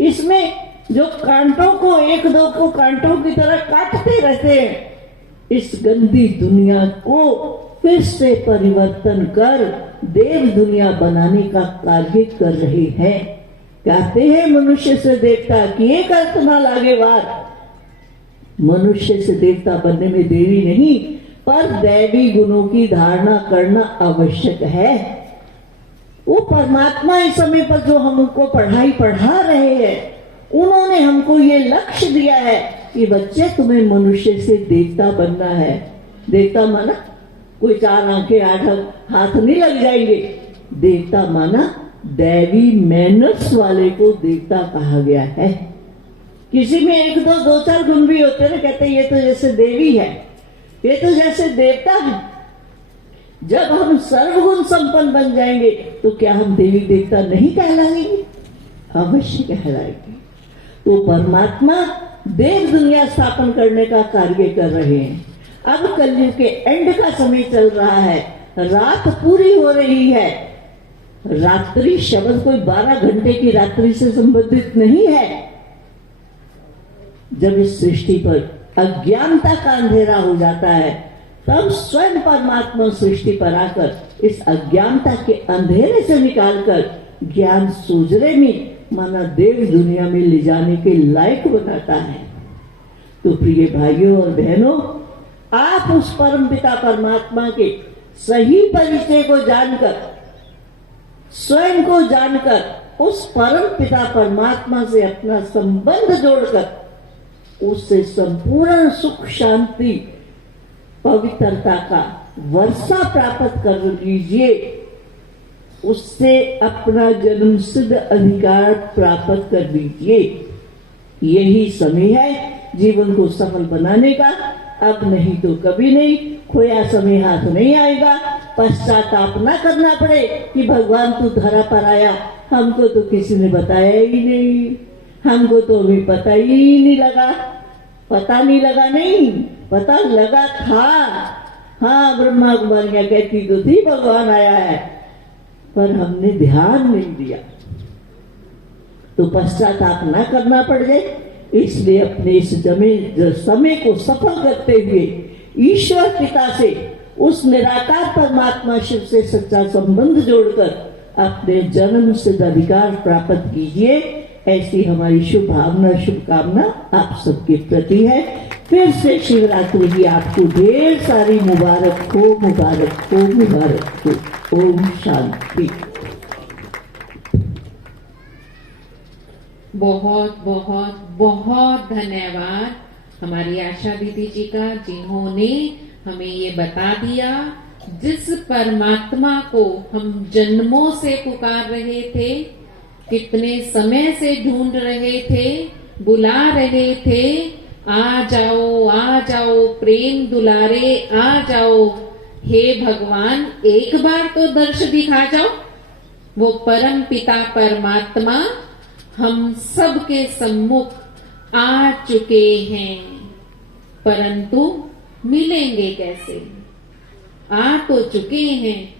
इसमें जो कांटों को एक दो को कांटों की तरह काटते रहते हैं, इस गंदी दुनिया को फिर से परिवर्तन कर देव दुनिया बनाने का कार्य कर रहे हैं। कहते हैं मनुष्य से देवता किए कल्पना लागे वार। मनुष्य से देवता बनने में देरी नहीं, पर दैवी गुणों की धारणा करना आवश्यक है। वो परमात्मा इस समय पर जो हमको पढ़ाई पढ़ा रहे हैं, उन्होंने हमको ये लक्ष्य दिया है कि बच्चे तुम्हें मनुष्य से देवता बनना है। देवता माना कोई 4 आंखें 8 हाथ नहीं लग जाएंगे। देवता माना दैवी मैनर्स वाले को देवता कहा गया है। किसी में 1 2 4 गुण भी होते ना, कहते ये तो जैसे देवी है, ये तो जैसे देवता है। जब हम सर्वगुण संपन्न बन जाएंगे तो क्या हम देवी देवता नहीं कहलाएंगे? अवश्य कहलाएंगे। तो परमात्मा देव दुनिया स्थापन करने का कार्य कर रहे हैं। अब कलयुग के एंड का समय चल रहा है, रात पूरी हो रही है। रात्रि शब्द कोई 12 घंटे की रात्रि से संबंधित नहीं है। जब इस सृष्टि पर अज्ञानता का अंधेरा हो जाता है, तब स्वयं परमात्मा सृष्टि पर आकर इस अज्ञानता के अंधेरे से निकालकर ज्ञान सूजरे में माना देव दुनिया में ले जाने के लायक बनाता है। तो प्रिय भाइयों और बहनों, आप उस परम पिता परमात्मा के सही परिचय को जानकर, स्वयं को जानकर, उस परम पिता परमात्मा से अपना संबंध जोड़कर उससे संपूर्ण सुख शांति पवित्रता का वर्षा प्राप्त कर लीजिए। उससे अपना जन्म सिद्ध अधिकार प्राप्त कर लीजिए। यही समय है जीवन को सफल बनाने का। अब नहीं तो कभी नहीं। खोया समय हाथ नहीं आएगा। पश्चाताप न करना पड़े कि भगवान तू धरा पर आया, हमको तो किसी ने बताया ही नहीं, हमको तो अभी पता ही नहीं लगा। पता नहीं लगा नहीं, पता लगा था। हाँ, ब्रह्मा कुमारियां कहती तो थी भगवान आया है, पर हमने ध्यान नहीं दिया। तो पश्चाताप न करना पड़ जाए, इसलिए अपने इस समय को सफल करते हुए ईश्वर पिता से, उस निराकार परमात्मा शिव से सच्चा संबंध जोड़कर अपने जन्म सिद्ध अधिकार प्राप्त कीजिए। ऐसी हमारी शुभ भावना, शुभकामना आप सबके प्रति है। फिर से शिवरात्रि की आपको ढेर सारी मुबारक हो, मुबारक हो, मुबारक हो। ओम शांति। बहुत बहुत बहुत धन्यवाद हमारी आशा दीदी जी का, जिन्होंने हमें ये बता दिया, जिस परमात्मा को हम जन्मों से पुकार रहे थे, कितने समय से ढूंढ रहे थे, बुला रहे थे, आ जाओ प्रेम दुलारे आ जाओ, हे भगवान एक बार तो दर्श दिखा जाओ। वो परम पिता परमात्मा हम सबके सम्मुख आ चुके हैं, परंतु मिलेंगे कैसे? आ तो चुके हैं।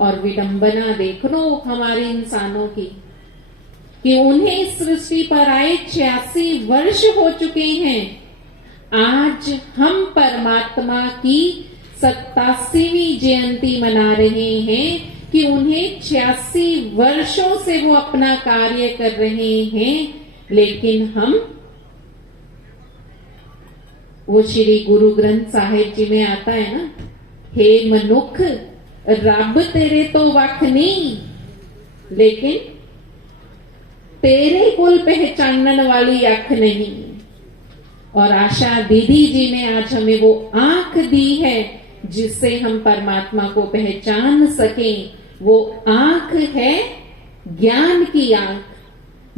और विडंबना देख लो हमारे इंसानों की कि उन्हें इस सृष्टि पर आए 86 वर्ष हो चुके हैं। आज हम परमात्मा की 87वीं जयंती मना रहे हैं कि उन्हें 86 वर्षों से वो अपना कार्य कर रहे हैं, लेकिन हम, वो श्री गुरु ग्रंथ साहिब जी में आता है ना, हे मनुख रब तेरे तो वख नहीं, लेकिन तेरे कुल पहचानने वाली आंख नहीं। और आशा दीदी जी ने आज हमें वो आंख दी है जिससे हम परमात्मा को पहचान सकें। वो आंख है ज्ञान की आंख,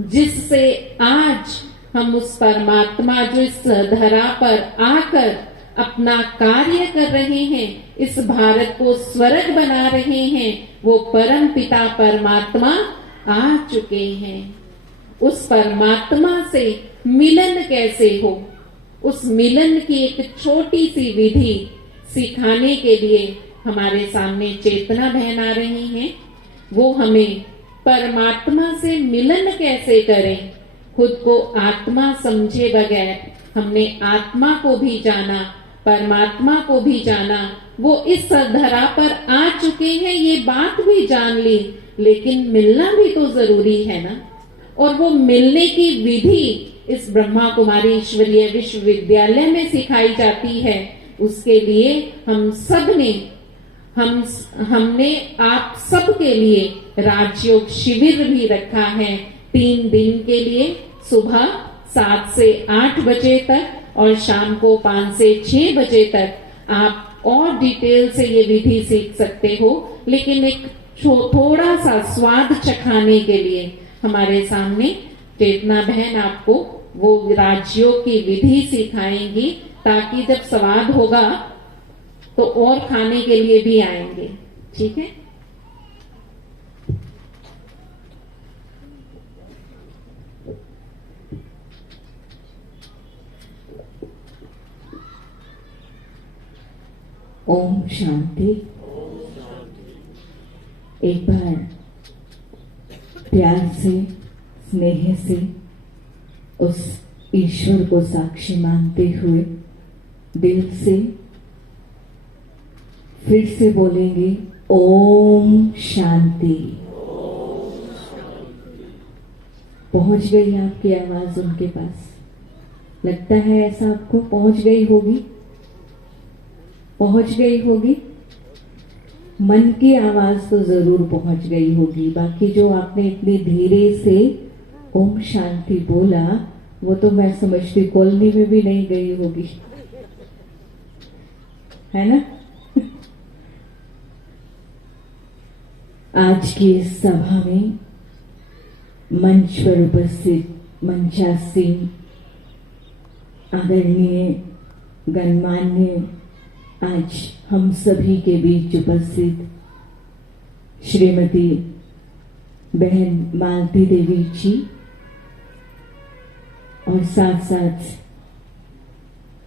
जिससे आज हम उस परमात्मा जो इस धरा पर आकर अपना कार्य कर रहे हैं, इस भारत को स्वर्ग बना रहे हैं, वो परम पिता परमात्मा आ चुके हैं। उस परमात्मा से मिलन कैसे हो, उस मिलन की एक छोटी सी विधि सिखाने के लिए हमारे सामने चेतना बहन आ रही हैं। वो हमें परमात्मा से मिलन कैसे करें, खुद को आत्मा समझे बगैर हमने आत्मा को भी जाना, परमात्मा को भी जाना। वो इस धरा पर आ चुके हैं, ये बात भी जान ली, लेकिन मिलना भी तो जरूरी है ना। और वो मिलने की विधि इस ब्रह्मा कुमारी ईश्वरीय विश्वविद्यालय में सिखाई जाती है। उसके लिए हमने आप सब के लिए राजयोग शिविर भी रखा है 3 दिन के लिए, सुबह 7 से 8 बजे तक और शाम को 5 से 6 बजे तक। आप और डिटेल से ये विधि सीख सकते हो, लेकिन एक थोड़ा सा स्वाद चखाने के लिए हमारे सामने चेतना बहन आपको वो राजयोग की विधि सिखाएंगी, ताकि जब स्वाद होगा तो और खाने के लिए भी आएंगे। ठीक है? ओम शांति। एक बार प्यार से, स्नेह से उस ईश्वर को साक्षी मानते हुए दिल से फिर से बोलेंगे ओम शांति। पहुंच गई आपकी आवाज उनके पास? लगता है ऐसा आपको? पहुंच गई होगी, पहुंच गई होगी। मन की आवाज तो जरूर पहुंच गई होगी, बाकी जो आपने इतनी धीरे से ओम शांति बोला वो तो मैं समझती कॉलोनी में भी नहीं गई होगी, है ना? आज की इस सभा में मंच पर उपस्थित मंचासीन आदरणीय गणमान्य आज हम सभी के बीच उपस्थित श्रीमती बहन मालती देवी जी और साथ साथ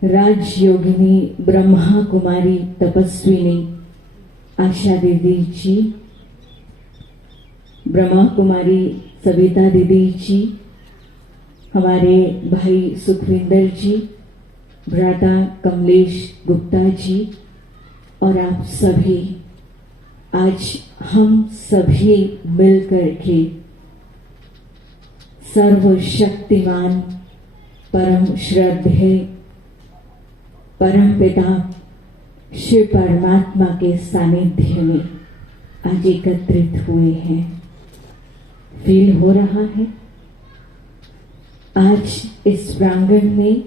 राजयोगिनी ब्रह्मा कुमारी तपस्विनी आशा दीदी जी, ब्रह्मा कुमारी सविता दीदी जी, हमारे भाई सुखविंदर जी, भ्राता कमलेश गुप्ता जी और आप सभी, आज हम सभी मिलकर के सर्वशक्तिमान परम श्रद्धेय परम पिता शिव परमात्मा के सानिध्य में आज एकत्रित हुए हैं। फील हो रहा है आज इस प्रांगण में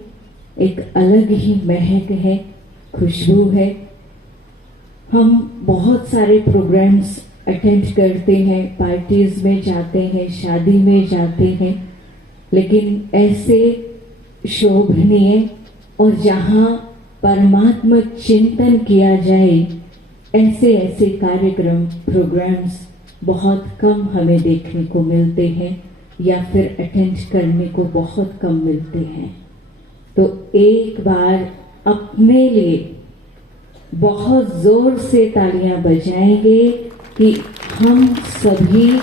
एक अलग ही महक है, खुशबू है। हम बहुत सारे प्रोग्राम्स अटेंड करते हैं, पार्टीज में जाते हैं, शादी में जाते हैं, लेकिन ऐसे शोभनीय और जहां परमात्मा चिंतन किया जाए ऐसे ऐसे कार्यक्रम प्रोग्राम्स बहुत कम हमें देखने को मिलते हैं या फिर अटेंड करने को बहुत कम मिलते हैं। तो एक बार अपने लिए बहुत जोर से तालियां बजाएंगे कि हम सभी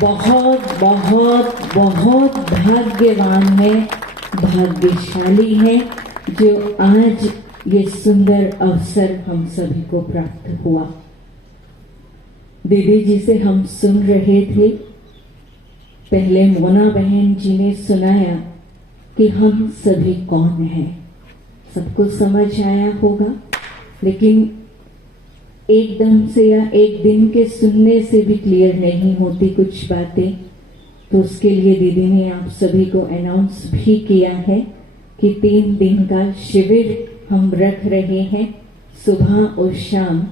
बहुत बहुत बहुत भाग्यवान हैं, भाग्यशाली हैं जो आज ये सुंदर अवसर हम सभी को प्राप्त हुआ। दीदी जी से हम सुन रहे थे, पहले मोना बहन जी ने सुनाया कि हम सभी कौन हैं। सबको समझ आया होगा, लेकिन एकदम से या एक दिन के सुनने से भी क्लियर नहीं होती कुछ बातें। तो उसके लिए दीदी ने आप सभी को अनाउंस भी किया है कि 3 दिन का शिविर हम रख रहे हैं सुबह और शाम।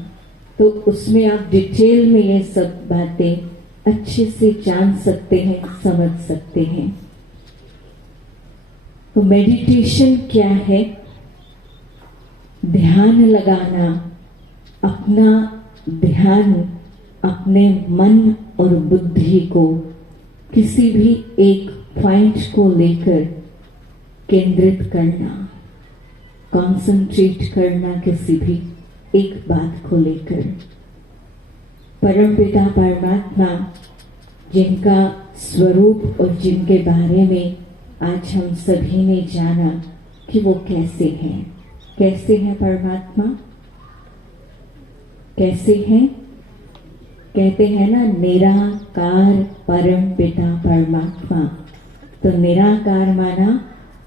तो उसमें आप डिटेल में ये सब बातें अच्छे से जान सकते हैं, समझ सकते हैं। तो मेडिटेशन क्या है? ध्यान लगाना, अपना ध्यान अपने मन और बुद्धि को किसी भी एक पॉइंट को लेकर केंद्रित करना, कंसंट्रेट करना किसी भी एक बात को लेकर। परमपिता परमात्मा जिनका स्वरूप और जिनके बारे में आज हम सभी ने जाना कि वो कैसे हैं। कैसे हैं परमात्मा? कैसे हैं? कहते हैं ना, निराकार परम पिता परमात्मा। तो निराकार माना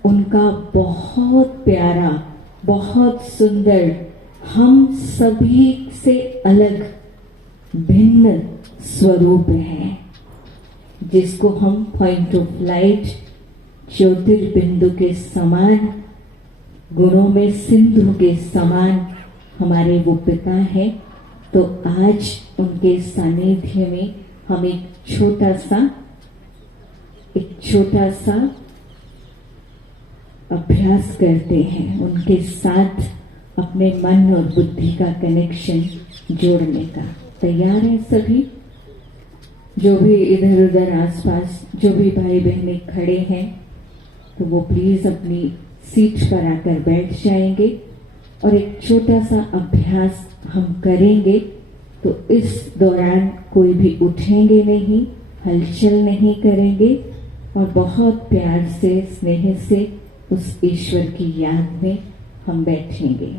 उनका बहुत प्यारा, बहुत सुंदर, हम सभी से अलग भिन्न स्वरूप है, जिसको हम पॉइंट ऑफ लाइट, ज्योतिर्बिंदु के समान, गुणों में सिंधु के समान हमारे वो पिता हैं। तो आज उनके सानिध्य में हम एक छोटा सा अभ्यास करते हैं, उनके साथ अपने मन और बुद्धि का कनेक्शन जोड़ने का। तैयार हैं सभी? जो भी इधर उधर आसपास जो भी भाई बहनें खड़े हैं तो वो प्लीज अपनी सीट पर आकर बैठ जाएंगे और एक छोटा सा अभ्यास हम करेंगे। तो इस दौरान कोई भी उठेंगे नहीं, हलचल नहीं करेंगे और बहुत प्यार से, स्नेह से उस ईश्वर की याद में हम बैठेंगे।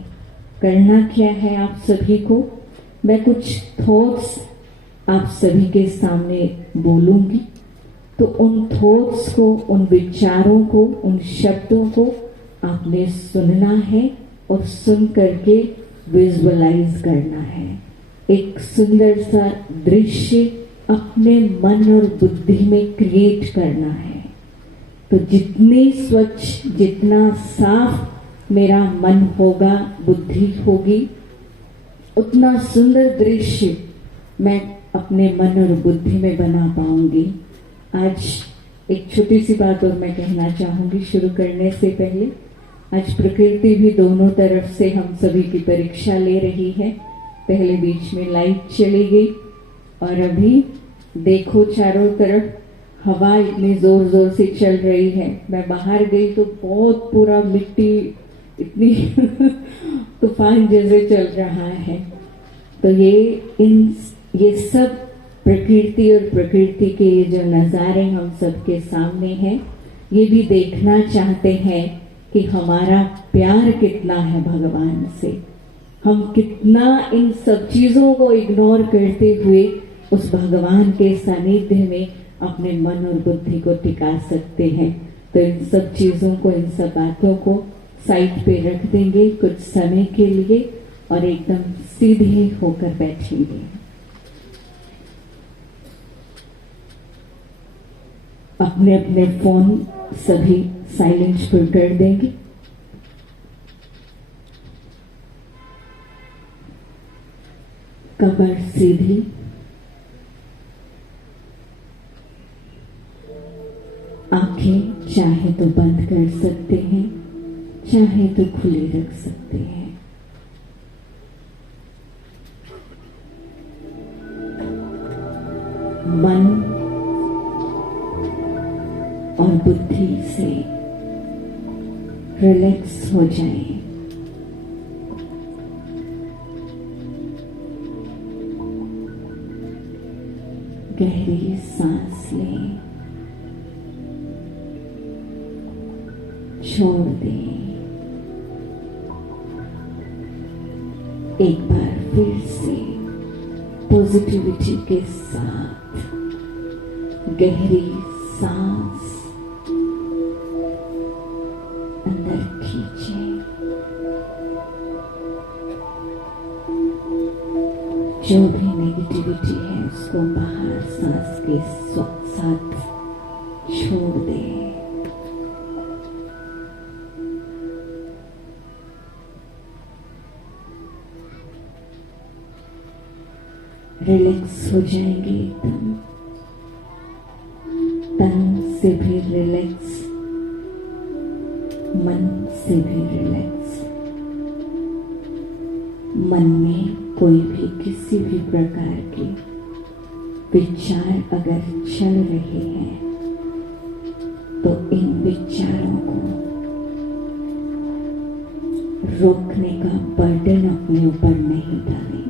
करना क्या है आप सभी को, मैं कुछ थॉट्स आप सभी के सामने बोलूंगी, तो उन थॉट्स को, उन विचारों को, उन शब्दों को आपने सुनना है और सुन करके विजुअलाइज करना है। एक सुंदर सा दृश्य अपने मन और बुद्धि में क्रिएट करना है। तो जितनी स्वच्छ, जितना साफ मेरा मन होगा, बुद्धि होगी, उतना सुंदर दृश्य मैं अपने मन और बुद्धि में बना पाऊंगी। आज एक छोटी सी बात और मैं कहना चाहूंगी शुरू करने से पहले। आज प्रकृति भी दोनों तरफ से हम सभी की परीक्षा ले रही है। पहले बीच में लाइट चली गई और अभी देखो चारों तरफ हवा इतनी जोर जोर से चल रही है। मैं बाहर गई तो बहुत पूरा मिट्टी इतनी तूफान जैसे चल रहा है। तो ये सब प्रकृति और प्रकृति के ये जो नज़ारे हम सबके सामने हैं, ये भी देखना चाहते हैं कि हमारा प्यार कितना है भगवान से। हम कितना इन सब चीज़ों को इग्नोर करते हुए उस भगवान के सानिध्य में अपने मन और बुद्धि को टिका सकते हैं। तो इन सब चीज़ों को, इन सब बातों को साइड पे रख देंगे कुछ समय के लिए और एकदम सीधे होकर बैठेंगे। अपने अपने फोन सभी साइलेंट पर कर देंगे। कमर सीधी, आंखें चाहे तो बंद कर सकते हैं, चाहे तो खुली रख सकते हैं। मन और बुद्धि से रिलैक्स हो जाए। गहरी सांस लें, छोड़ दें। एक बार फिर से पॉजिटिविटी के साथ गहरी सांस अंदर खींचें। जो भी नेगेटिविटी है उसको बाहर सांस के साथ छोड़ दें। रिलैक्स हो जाएंगे एकदम, तन से भी रिलैक्स, मन से भी रिलैक्स। मन में कोई भी किसी भी प्रकार के विचार अगर चल रहे हैं तो इन विचारों को रोकने का बर्डन अपने ऊपर नहीं डालेंगे।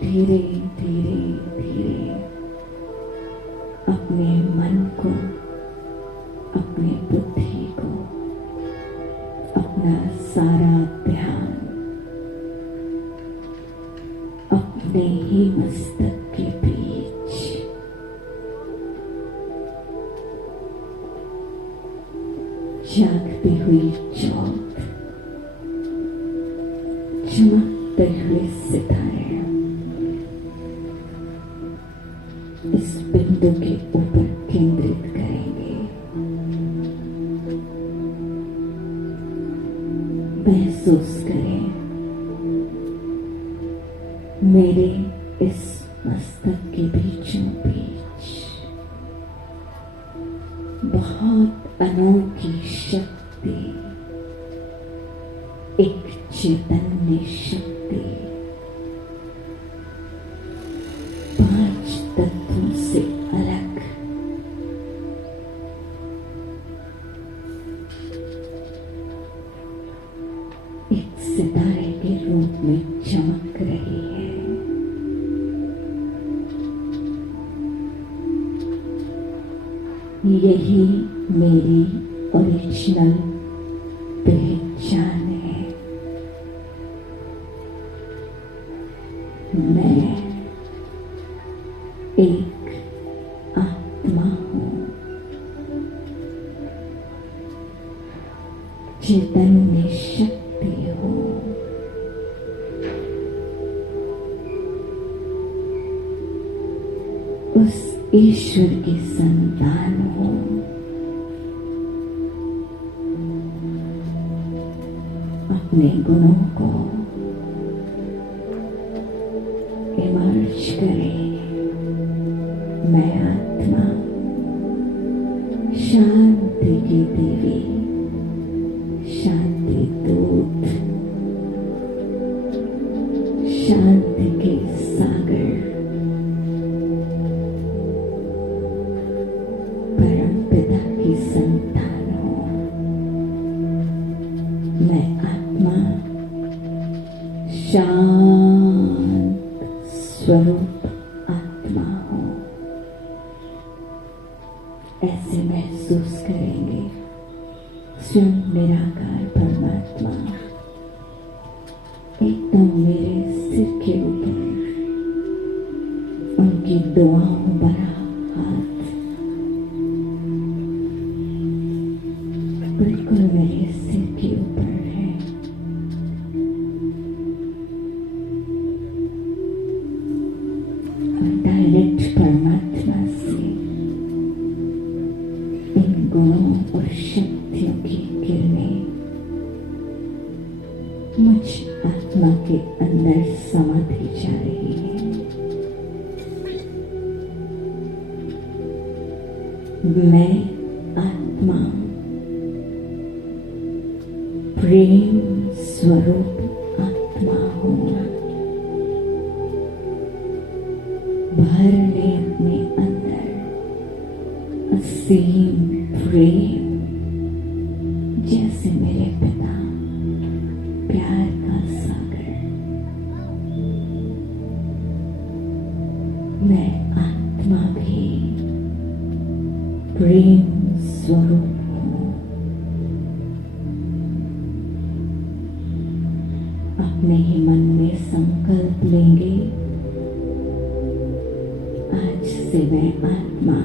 धीरे धीरे धीरे अपने मन को, अपने बुद्धि को, अपना सारा ध्यान अपने ही मस्तक के बीच जागती हुई ज्योत, चमकते हुए सितारे इस बिंदु के ऊपर केंद्रित करेंगे। महसूस करें मेरे इस मस्तक के बीचों बीच बहुत अनोखी शक्ति, एक चैतन्य शक्ति 5 तत्वों से अलग एक सितारे के रूप में चमक रही है। यही मेरी ओरिजिनल पहचान है। मैं एक आत्मा हूँ, चैतन्य शक्ति हूँ। उस ईश्वर की संतान हूँ। अपने गुणों को इमर्ज करें। मैं आत्मा, शांति की देवी, शांति दूत, शांति के सागर, परम पिता की संतान हूँ। मैं आत्मा, शांत स्वरूप आत्मा हूँ। ऐसे महसूस करेंगे स्वयं निराकार परमात्मा एकदम मेरे सिर के ऊपर, उनकी दुआओं भरा हाथ बिल्कुल मेरे सिर के ऊपर है। और डायरेक्ट परमात्मा से इन गुणों और शक्तियों की किरणें मुझ आत्मा के अंदर समाती जा रही है। मैं आत्मा प्रेम स्वरूप आत्मा हूँ। भर ले अपने अंदर असीम प्रेम, जैसे मेरे पिता प्यार का सागर। मैं आत्मा भी प्रेम स्वरूप हूँ। अपने ही मन में संकल्प लेंगे, आज से मैं आत्मा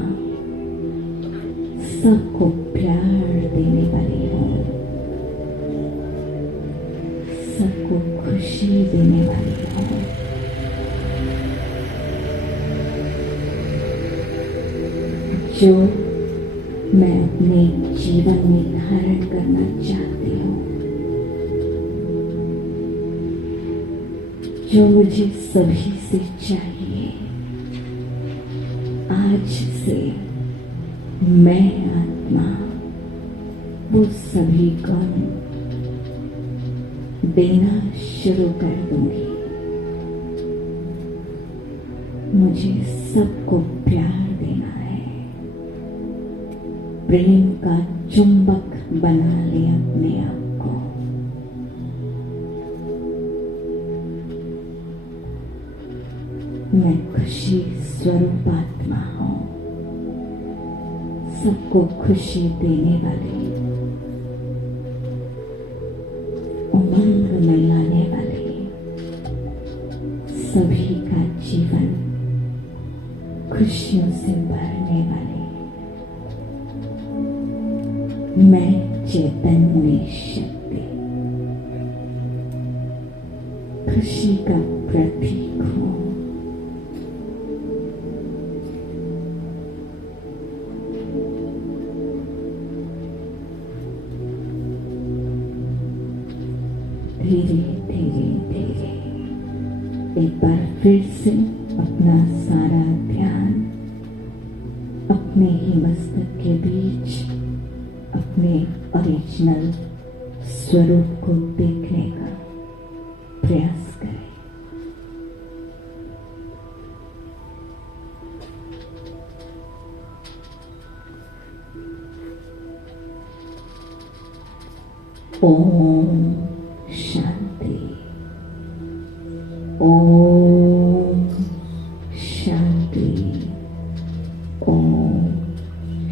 सबको प्यार देने वाली हूँ, सबको खुशी देने वाली हूँ। जो मैं अपने जीवन में धारण करना चाहती हूँ, जो मुझे सभी से चाहिए, आज से मैं आत्मा वो सभी गुण देना शुरू कर दूंगी। मुझे सबको प्यार देना है। प्रेम का चुंबक बना ले अपने आप को। मैं खुशी स्वरूप आत्मा हूँ, सबको खुशी देने वाली, उमंग में लाने वाली, सभी का जीवन खुशियों से भरने वाली। मैं चैतन्य शक्ति, खुशी का प्रतीक हूँ। धीरे धीरे धीरे एक बार फिर से अपना सारा ध्यान अपने ही मस्तक के बीच अपने ओरिजिनल स्वरूप को देखने का प्रयास करें। ओम शांति, ओम शांति, ओम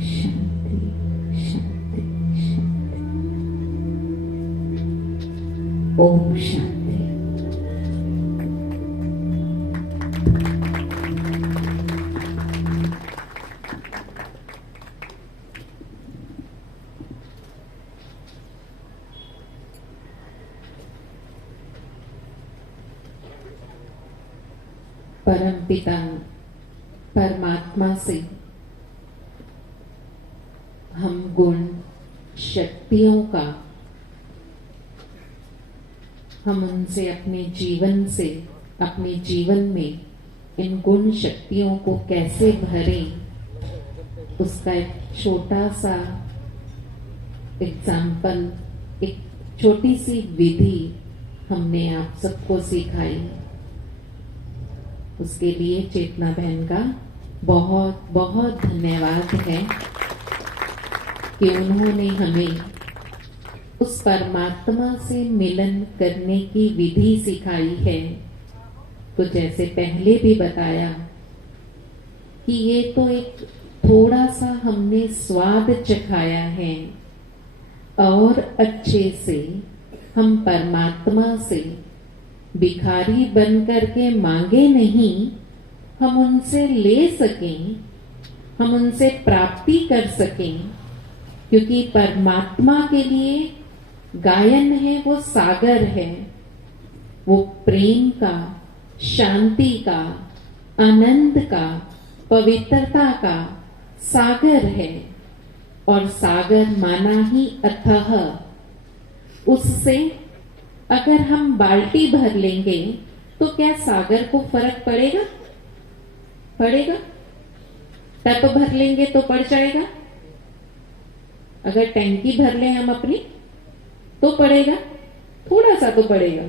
शांति। ओम शांति। परमपिता परमात्मा से हम गुण शक्तियों का, हम उनसे अपने जीवन में इन गुण शक्तियों को कैसे भरें, उसका एक छोटा सा एग्जाम्पल, एक छोटी सी विधि हमने आप सबको सिखाई। उसके लिए चेतना बहन का बहुत बहुत धन्यवाद है कि उन्होंने हमें उस परमात्मा से मिलन करने की विधि सिखाई है। तो जैसे पहले भी बताया कि ये तो एक थोड़ा सा हमने स्वाद चखाया है, और अच्छे से हम परमात्मा से भिखारी बन करके मांगे नहीं, हम उनसे ले सकें, हम उनसे प्राप्ति कर सकें। क्योंकि परमात्मा के लिए गायन है वो सागर है, वो प्रेम का, शांति का, आनंद का, पवित्रता का सागर है। और सागर माना ही अथाह। उससे अगर हम बाल्टी भर लेंगे तो क्या सागर को फर्क पड़ेगा? पड़ेगा? टब भर लेंगे तो पड़ जाएगा। अगर टैंकी भर लें हम अपनी तो पड़ेगा, थोड़ा सा तो पड़ेगा,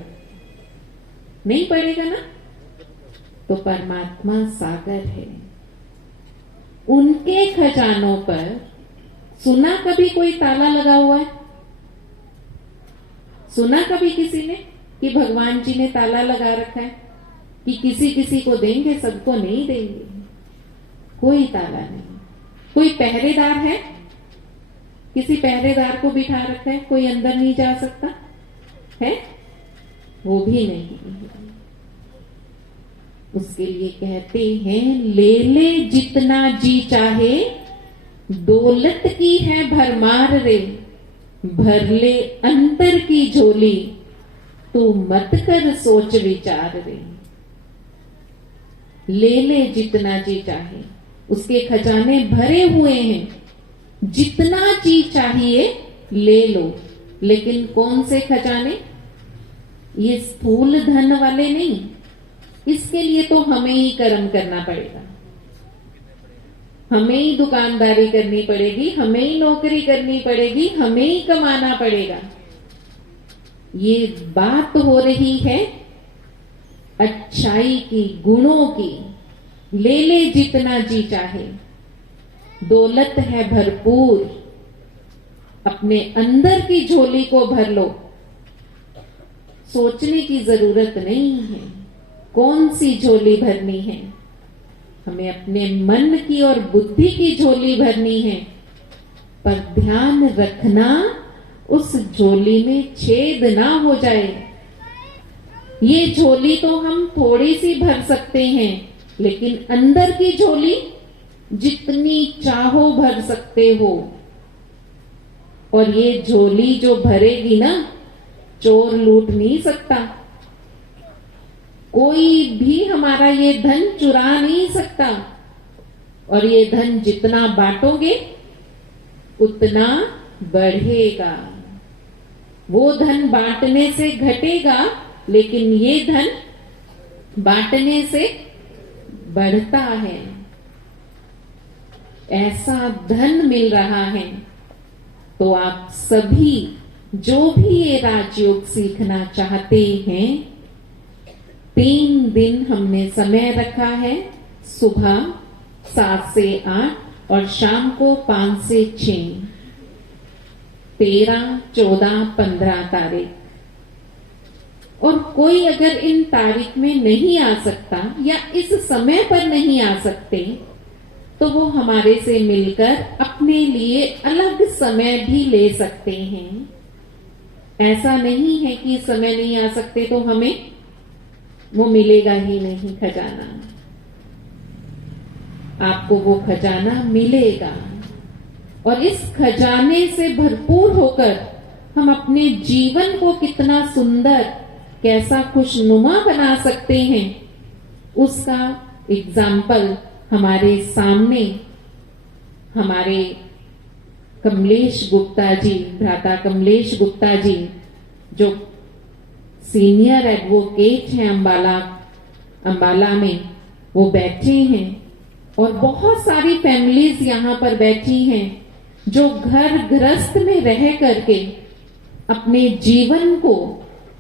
नहीं पड़ेगा ना। तो परमात्मा सागर है। उनके खजानों पर सुना कभी कोई ताला लगा हुआ है? सुना कभी किसी ने कि भगवान जी ने ताला लगा रखा है कि किसी किसी को देंगे, सबको नहीं देंगे? कोई ताला नहीं। कोई पहरेदार है? किसी पहरेदार को बिठा रखा है, कोई अंदर नहीं जा सकता है? वो भी नहीं। उसके लिए कहते हैं, ले ले जितना जी चाहे, दौलत की है भरमार रे, भर ले अंतर की झोली, तू मत कर सोच विचार रे। ले ले जितना जी चाहे, उसके खजाने भरे हुए हैं, जितना चीज चाहिए ले लो। लेकिन कौन से खजाने? ये स्थूल धन वाले नहीं। इसके लिए तो हमें ही कर्म करना पड़ेगा, हमें ही दुकानदारी करनी पड़ेगी, हमें ही नौकरी करनी पड़ेगी, हमें ही कमाना पड़ेगा। ये बात हो रही है अच्छाई की, गुणों की। ले ले जितना जी चाहे, दौलत है भरपूर, अपने अंदर की झोली को भर लो। सोचने की जरूरत नहीं है कौन सी झोली भरनी है, हमें अपने मन की और बुद्धि की झोली भरनी है। पर ध्यान रखना उस झोली में छेद ना हो जाए। ये झोली तो हम थोड़ी सी भर सकते हैं, लेकिन अंदर की झोली जितनी चाहो भर सकते हो। और ये झोली जो भरेगी ना, चोर लूट नहीं सकता, कोई भी हमारा ये धन चुरा नहीं सकता। और ये धन जितना बांटोगे उतना बढ़ेगा। वो धन बांटने से घटेगा, लेकिन ये धन बांटने से बढ़ता है। ऐसा धन मिल रहा है। तो आप सभी जो भी ये राजयोग सीखना चाहते हैं, 3 दिन हमने समय रखा है, सुबह 7 से 8 और शाम को 5 से 6, 13, 14, 15 तारीख। और कोई अगर इन तारीख में नहीं आ सकता या इस समय पर नहीं आ सकते, तो वो हमारे से मिलकर अपने लिए अलग समय भी ले सकते हैं। ऐसा नहीं है कि इस समय नहीं आ सकते तो हमें वो मिलेगा ही नहीं खजाना। आपको वो खजाना मिलेगा और इस खजाने से भरपूर होकर हम अपने जीवन को कितना सुंदर, कैसा खुशनुमा बना सकते हैं, उसका एग्जाम्पल हमारे सामने हमारे कमलेश गुप्ता जी, भ्राता कमलेश गुप्ता जी, जो सीनियर एडवोकेट हैं अंबाला में, वो बैठे हैं और बहुत सारी फैमिलीज यहाँ पर बैठी हैं जो घर गृहस्थ में रह करके अपने जीवन को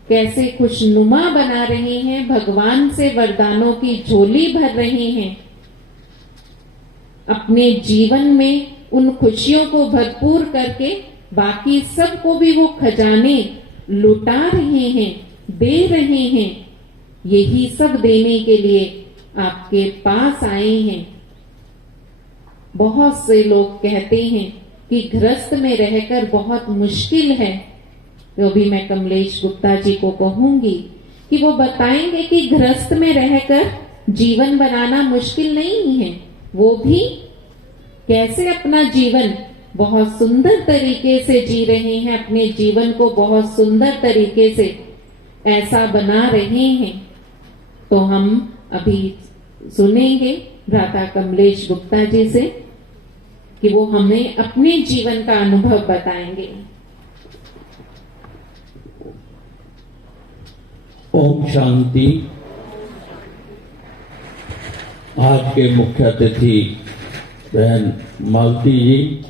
कैसे खुशनुमा बना रहे हैं, भगवान से वरदानों की झोली भर रहे हैं, अपने जीवन में उन खुशियों को भरपूर करके बाकी सबको भी वो खजाने लुटा रहे हैं, दे रहे हैं। यही सब देने के लिए आपके पास आए हैं। बहुत से लोग कहते हैं कि गृहस्थ में रहकर बहुत मुश्किल है, तो भी मैं कमलेश गुप्ता जी को कहूंगी कि वो बताएंगे कि गृहस्थ में रहकर जीवन बनाना मुश्किल नहीं है। वो भी कैसे अपना जीवन बहुत सुंदर तरीके से जी रहे हैं, अपने जीवन को बहुत सुंदर तरीके से ऐसा बना रहे हैं। तो हम अभी सुनेंगे भ्राता कमलेश गुप्ता जी से कि वो हमें अपने जीवन का अनुभव बताएंगे। ओम शांति। आज के मुख्य अतिथि बहन मालती जी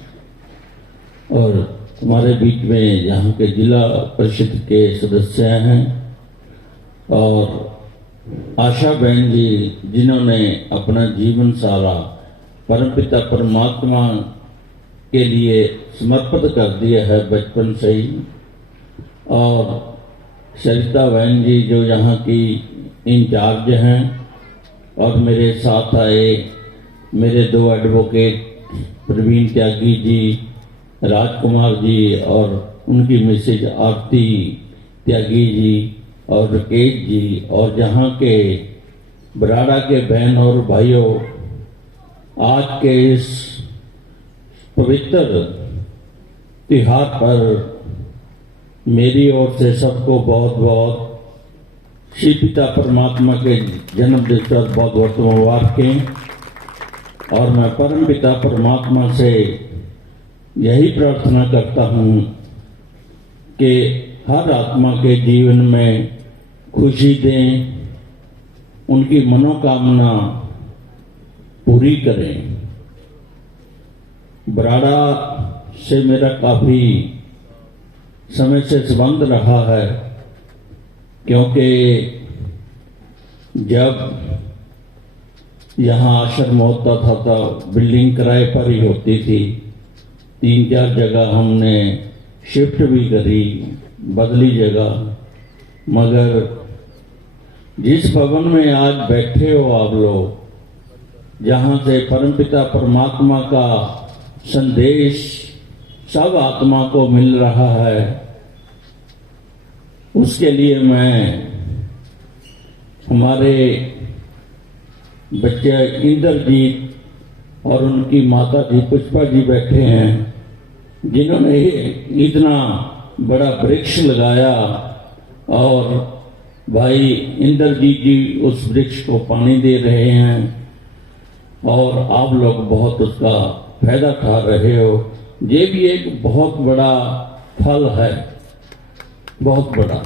और हमारे बीच में यहाँ के जिला परिषद के सदस्य हैं और आशा बहन जी, जिन्होंने अपना जीवन सारा परमपिता परमात्मा के लिए समर्पित कर दिया है बचपन से ही, और सरिता बहन जी जो यहाँ की इंचार्ज हैं, और मेरे साथ आए मेरे दो एडवोकेट प्रवीण त्यागी जी, राजकुमार जी और उनकी मिसेज आरती त्यागी जी और राकेश जी, और जहाँ के बराड़ा के बहन और भाइयों, आज के इस पवित्र त्योहार पर मेरी ओर से सबको बहुत बहुत श्री पिता परमात्मा के जन्म दिवस पर बहुत बहुत मुबारकें। और मैं परम पिता परमात्मा से यही प्रार्थना करता हूँ कि हर आत्मा के जीवन में खुशी दें, उनकी मनोकामना पूरी करें। बराड़ा से मेरा काफी समय से संबंध रहा है, क्योंकि जब यहाँ आश्रम होता था तो बिल्डिंग किराए पर ही होती थी। 3-4 जगह हमने शिफ्ट भी करी, बदली जगह, मगर जिस भवन में आज बैठे हो आप लोग, जहाँ से परमपिता परमात्मा का संदेश सब आत्मा को मिल रहा है, उसके लिए मैं हमारे बच्चे इंद्रजीत और उनकी माता जी पुष्पा जी बैठे हैं, जिन्होंने इतना बड़ा वृक्ष लगाया, और भाई इंद्रजीत जी उस वृक्ष को पानी दे रहे हैं और आप लोग बहुत उसका फायदा उठा रहे हो। ये भी एक बहुत बड़ा फल है, बहुत बड़ा।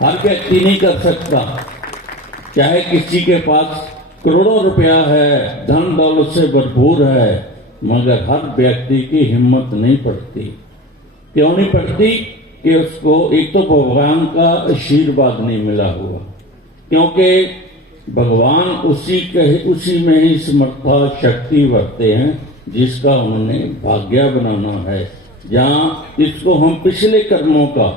हर व्यक्ति नहीं कर सकता, चाहे किसी के पास करोड़ों रुपया है, धन दौलत से भरपूर है, मगर हर व्यक्ति की हिम्मत नहीं पड़ती। क्यों नहीं पड़ती? कि उसको एक तो भगवान का आशीर्वाद नहीं मिला हुआ, क्योंकि भगवान उसी में ही समर्था शक्ति भरते हैं जिसका उन्होंने भाग्य बनाना है। जहाँ इसको हम पिछले कर्मों का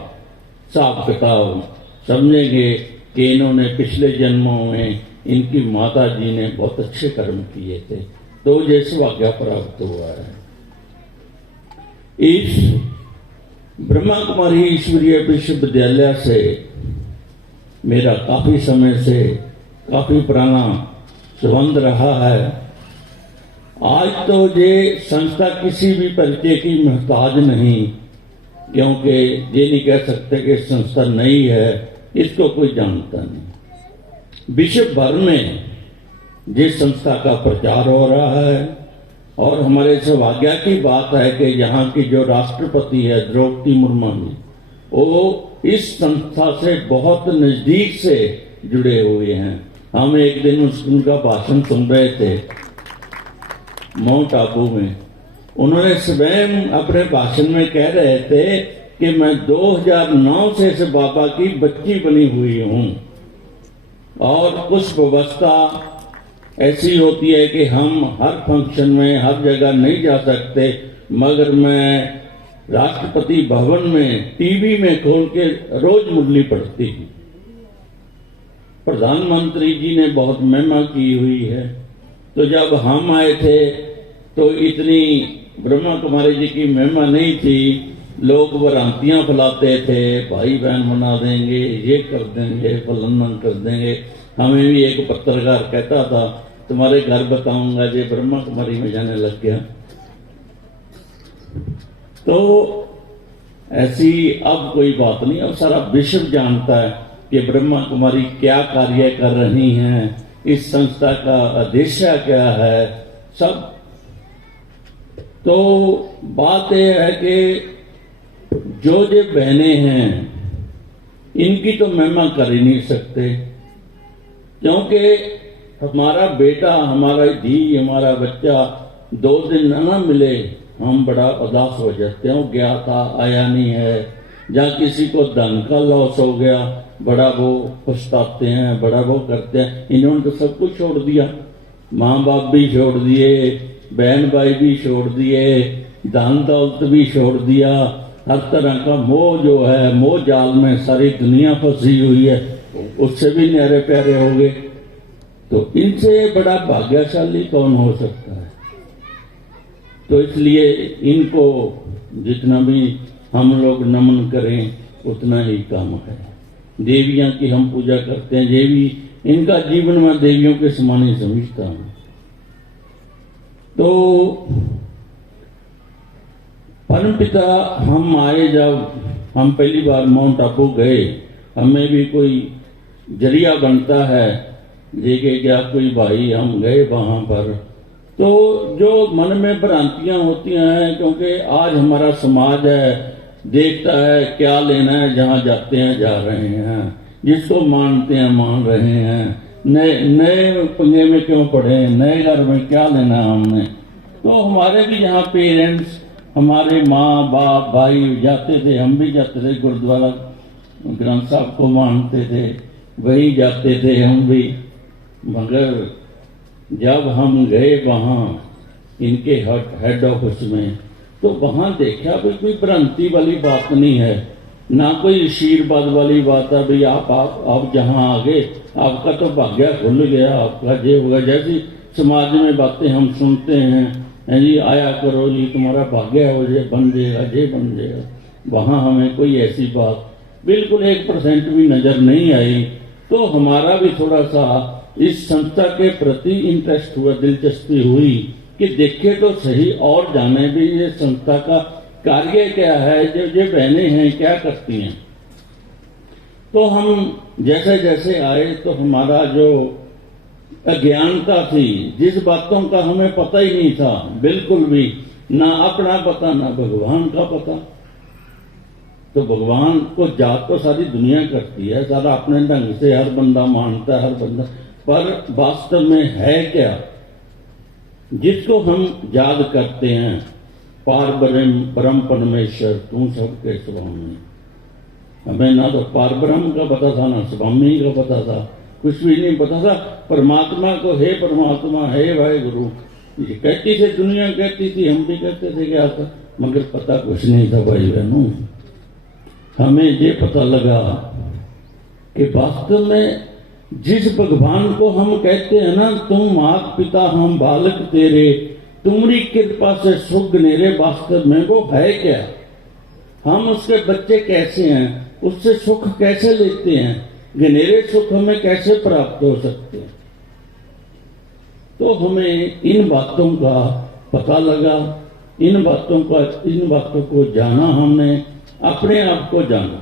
हिसाब किताब समझेंगे कि इन्होंने पिछले जन्मों में इनकी माता जी ने बहुत अच्छे कर्म किए थे, तो जैसे भाग्य प्राप्त हुआ है। इस ब्रह्मा कुमारी ईश्वरीय विश्वविद्यालय से मेरा काफी समय से काफी पुराना संबंध रहा है। आज तो ये संस्था किसी भी परिचय की मोहताज नहीं, क्योंकि ये नहीं कह सकते कि संस्था नई है, इसको कोई जानता नहीं। विश्व भर में जिस संस्था का प्रचार हो रहा है, और हमारे सौभाग्य की बात है कि यहाँ की जो राष्ट्रपति है द्रौपदी मुर्मू जी, वो इस संस्था से बहुत नजदीक से जुड़े हुए हैं। हम एक दिन उनका भाषण सुन रहे थे माउंट आबू में। उन्होंने स्वयं अपने भाषण में कह रहे थे कि मैं 2009 से इस बाबा की बच्ची बनी हुई हूं, और कुछ व्यवस्था ऐसी होती है कि हम हर फंक्शन में हर जगह नहीं जा सकते, मगर मैं राष्ट्रपति भवन में टीवी में खोल के रोज मुरली पढ़ती हूँ। प्रधानमंत्री जी ने बहुत महिमा की हुई है। तो जब हम आए थे तो इतनी ब्रह्मा कुमारी जी की महिमा नहीं थी। लोग भ्रांतियां फैलाते थे, भाई बहन बना देंगे, ये कर देंगे, फलाना कर देंगे। हमें भी एक पत्रकार कहता था तुम्हारे घर बताऊंगा, ये ब्रह्मा कुमारी में जाने लग गया। तो ऐसी अब कोई बात नहीं, अब सारा विश्व जानता है कि ब्रह्मा कुमारी क्या कार्य कर रही हैं, इस संस्था का उद्देश्य क्या है, सब। तो बात यह है कि जो बहनें हैं इनकी तो महिमा कर ही नहीं सकते, क्योंकि हमारा बेटा, हमारा धी, हमारा बच्चा 2 दिन न मिले हम बड़ा उदास हो जाते हैं। गया था, आया नहीं है, या किसी को धन का लॉस हो गया, बड़ा वो पछताते हैं, बड़ा वो करते हैं। इन्होंने तो सब कुछ छोड़ दिया, माँ बाप भी छोड़ दिए, बहन भाई भी छोड़ दिए, धन दौलत भी छोड़ दिया। हर तरह का मोह जो है, मोह जाल में सारी दुनिया फंसी हुई है, उससे भी न्यारे प्यारे हो गए। तो इनसे बड़ा भाग्यशाली कौन हो सकता है? तो इसलिए इनको जितना भी हम लोग नमन करें उतना ही कम है। देवियां की हम पूजा करते हैं, देवी इनका जीवन में देवियों के समान ही समझता हूं। तो परमपिता हम आए, जब हम पहली बार माउंट आबू गए, हमें भी कोई जरिया बनता है लेके क्या कोई भाई, हम गए वहां पर। तो जो मन में भ्रांतियां होती हैं, क्योंकि आज हमारा समाज है, देखता है क्या लेना है, जहां जाते हैं जा रहे हैं, जिसको मानते हैं मान रहे हैं, नए पंगे में क्यों पड़े, नए घर में क्या लेना है हमने। तो हमारे भी यहाँ पेरेंट्स, हमारे माँ बाप भाई जाते थे, हम भी जाते थे गुरुद्वारा, ग्रंथ साहब को मानते थे, वही जाते थे हम भी। मगर जब हम गए वहां इनके हेड ऑफिस में, तो वहां देखा भी कोई भ्रांति वाली बात नहीं है, ना कोई आशीर्वाद वाली बात है। भाई आप जहां आ गए आपका तो भाग्य खुल गया, आपका ये होगा। जैसी समाज में बातें हम सुनते हैं जी, आया करो जी, तुम्हारा भाग्य हो जाए, बन जाएगा, ये बन जाएगा। वहां हमें कोई ऐसी बात बिल्कुल 1% भी नजर नहीं आई। तो हमारा भी थोड़ा सा इस संस्था के प्रति इंटरेस्ट हुआ, दिलचस्पी हुई कि देखे तो सही और जाने भी ये संस्था का कार्य क्या है, जो ये बहनें हैं क्या करती हैं। तो हम जैसे जैसे आए तो हमारा जो अज्ञानता थी, जिस बातों का हमें पता ही नहीं था बिल्कुल भी, ना अपना पता ना भगवान का पता। तो भगवान को याद तो सारी दुनिया करती है, सारा अपने ढंग से हर बंदा मानता है, हर बंदा, पर वास्तव में है क्या जिसको हम याद करते हैं? पार ब्रह्म परमेश्वर तू सबके स्वामी। हमें ना तो पार ब्रह्म का पता था, ना स्वामी का पता था, कुछ भी नहीं पता था। परमात्मा को हे परमात्मा, हे भाई गुरु ये कहती थी, दुनिया कहती थी, हम भी कहते थे क्या था, मगर पता कुछ नहीं था भाई बहनों। हमें ये पता लगा कि वास्तव में जिस भगवान को हम कहते हैं ना, तुम मात पिता हम बालक तेरे, तुम्हारी कृपा से सुख नेरे, वास्तव में वो है क्या? हम उसके बच्चे कैसे हैं, उससे सुख कैसे लेते हैं, गिनेरे सुख हमें कैसे प्राप्त हो सकते हैं। तो हमें इन बातों का पता लगा, इन बातों को जाना, हमने अपने आप को जाना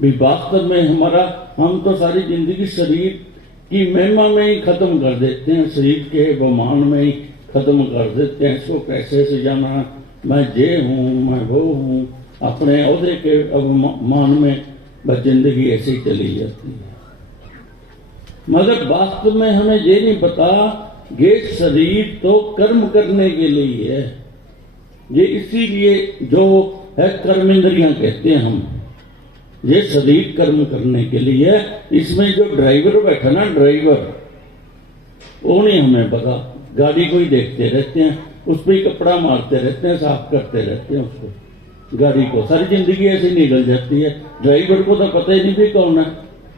भी वास्तव में हम तो सारी जिंदगी शरीर की महिमा में ही खत्म कर देते हैं, शरीर के अभिमान में ही खत्म कर देते हैं। इसको कैसे से जाना, मैं ये हूँ, मैं वो हूँ, अपने ओहदे के अभिमान में बस जिंदगी ऐसे ही चली जाती है। मगर वास्तव में हमें ये नहीं पता ये शरीर तो कर्म करने के लिए है। ये इसीलिए जो है कर्म इंद्रियां कहते हैं हम, ये शरीर कर्म करने के लिए है। इसमें जो ड्राइवर बैठा ना, ड्राइवर, वो नहीं हमें पता, गाड़ी को ही देखते रहते हैं, उस पर ही कपड़ा मारते रहते हैं, साफ करते रहते हैं उसको, गाड़ी को। सारी जिंदगी ऐसे निकल जाती है, ड्राइवर को तो पता ही नहीं भी कौन है।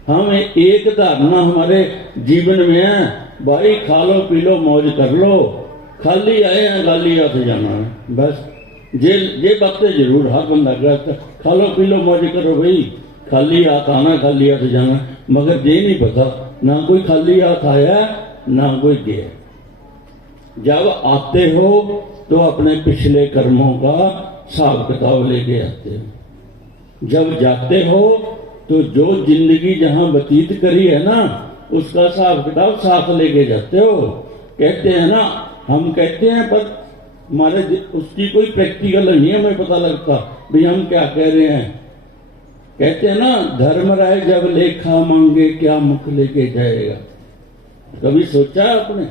हम एक धारणा हमारे जीवन में है, भाई खा लो पी लो मौज कर लो, खाली आए हैं खाली हाथ जाना है, बस ये बातें जरूर हर बंदा करता, खा लो पी लो मौज करो भाई, खाली हाथ आना खाली हाथ जाना। मगर ये नहीं पता ना कोई खाली हाथ आया ना कोई गया। जब आते हो तो अपने पिछले कर्मों का हिसाब किताब लेके आते हो, जब जाते हो तो जो जिंदगी जहां व्यतीत करी है ना उसका हिसाब किताब साथ लेके जाते हो। कहते हैं ना, हम कहते हैं पर हमारे उसकी कोई प्रैक्टिकल नहीं हमें पता लगता भाई हम क्या कह रहे हैं। कहते हैं ना, धर्मराय जब लेखा मांगे क्या मुख लेके जाएगा। कभी सोचा आपने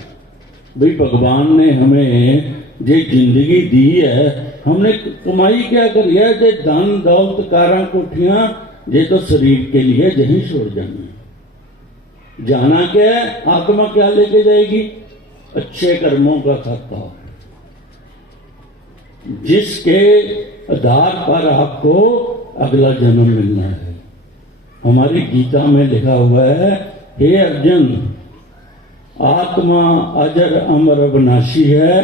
भाई भगवान ने हमें जो जिंदगी दी है, हमने कमाई क्या करी है, जो धन दौलत कारा कोठियां, ये तो शरीर के लिए यही छोड़ जाना। जाना क्या है, आत्मा क्या लेके जाएगी, अच्छे कर्मों का खाता, जिसके आधार पर आपको अगला जन्म मिलना है। हमारी गीता में लिखा हुआ है, हे अर्जुन, आत्मा अजर अमर अविनाशी है,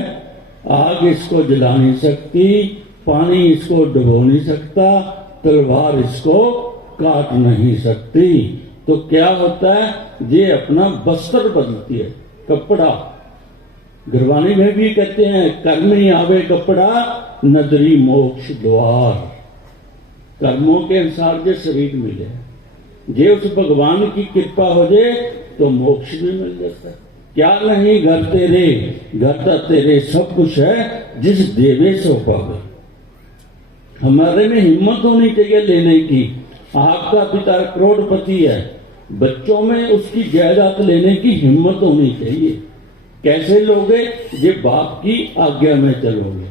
आग इसको जला नहीं सकती, पानी इसको डुबो नहीं सकता, तलवार इसको काट नहीं सकती। तो क्या होता है, ये अपना वस्त्र बदलती है, कपड़ा। गुरबाणी में भी कहते हैं, कर्मी आवे कपड़ा नदरी मोक्ष द्वार। कर्मों के अनुसार जो शरीर मिले, जे उस भगवान की कृपा हो जाए तो मोक्ष भी मिल जाता है। क्या नहीं घर तेरे, घर तो तेरे सब कुछ है, जिस देवे सो पावे। हमारे में हिम्मत होनी चाहिए लेने की। आपका पिता करोड़पति है, बच्चों में उसकी जायदाद लेने की हिम्मत होनी चाहिए। कैसे लोगे, ये बाप की आज्ञा में चलोगे।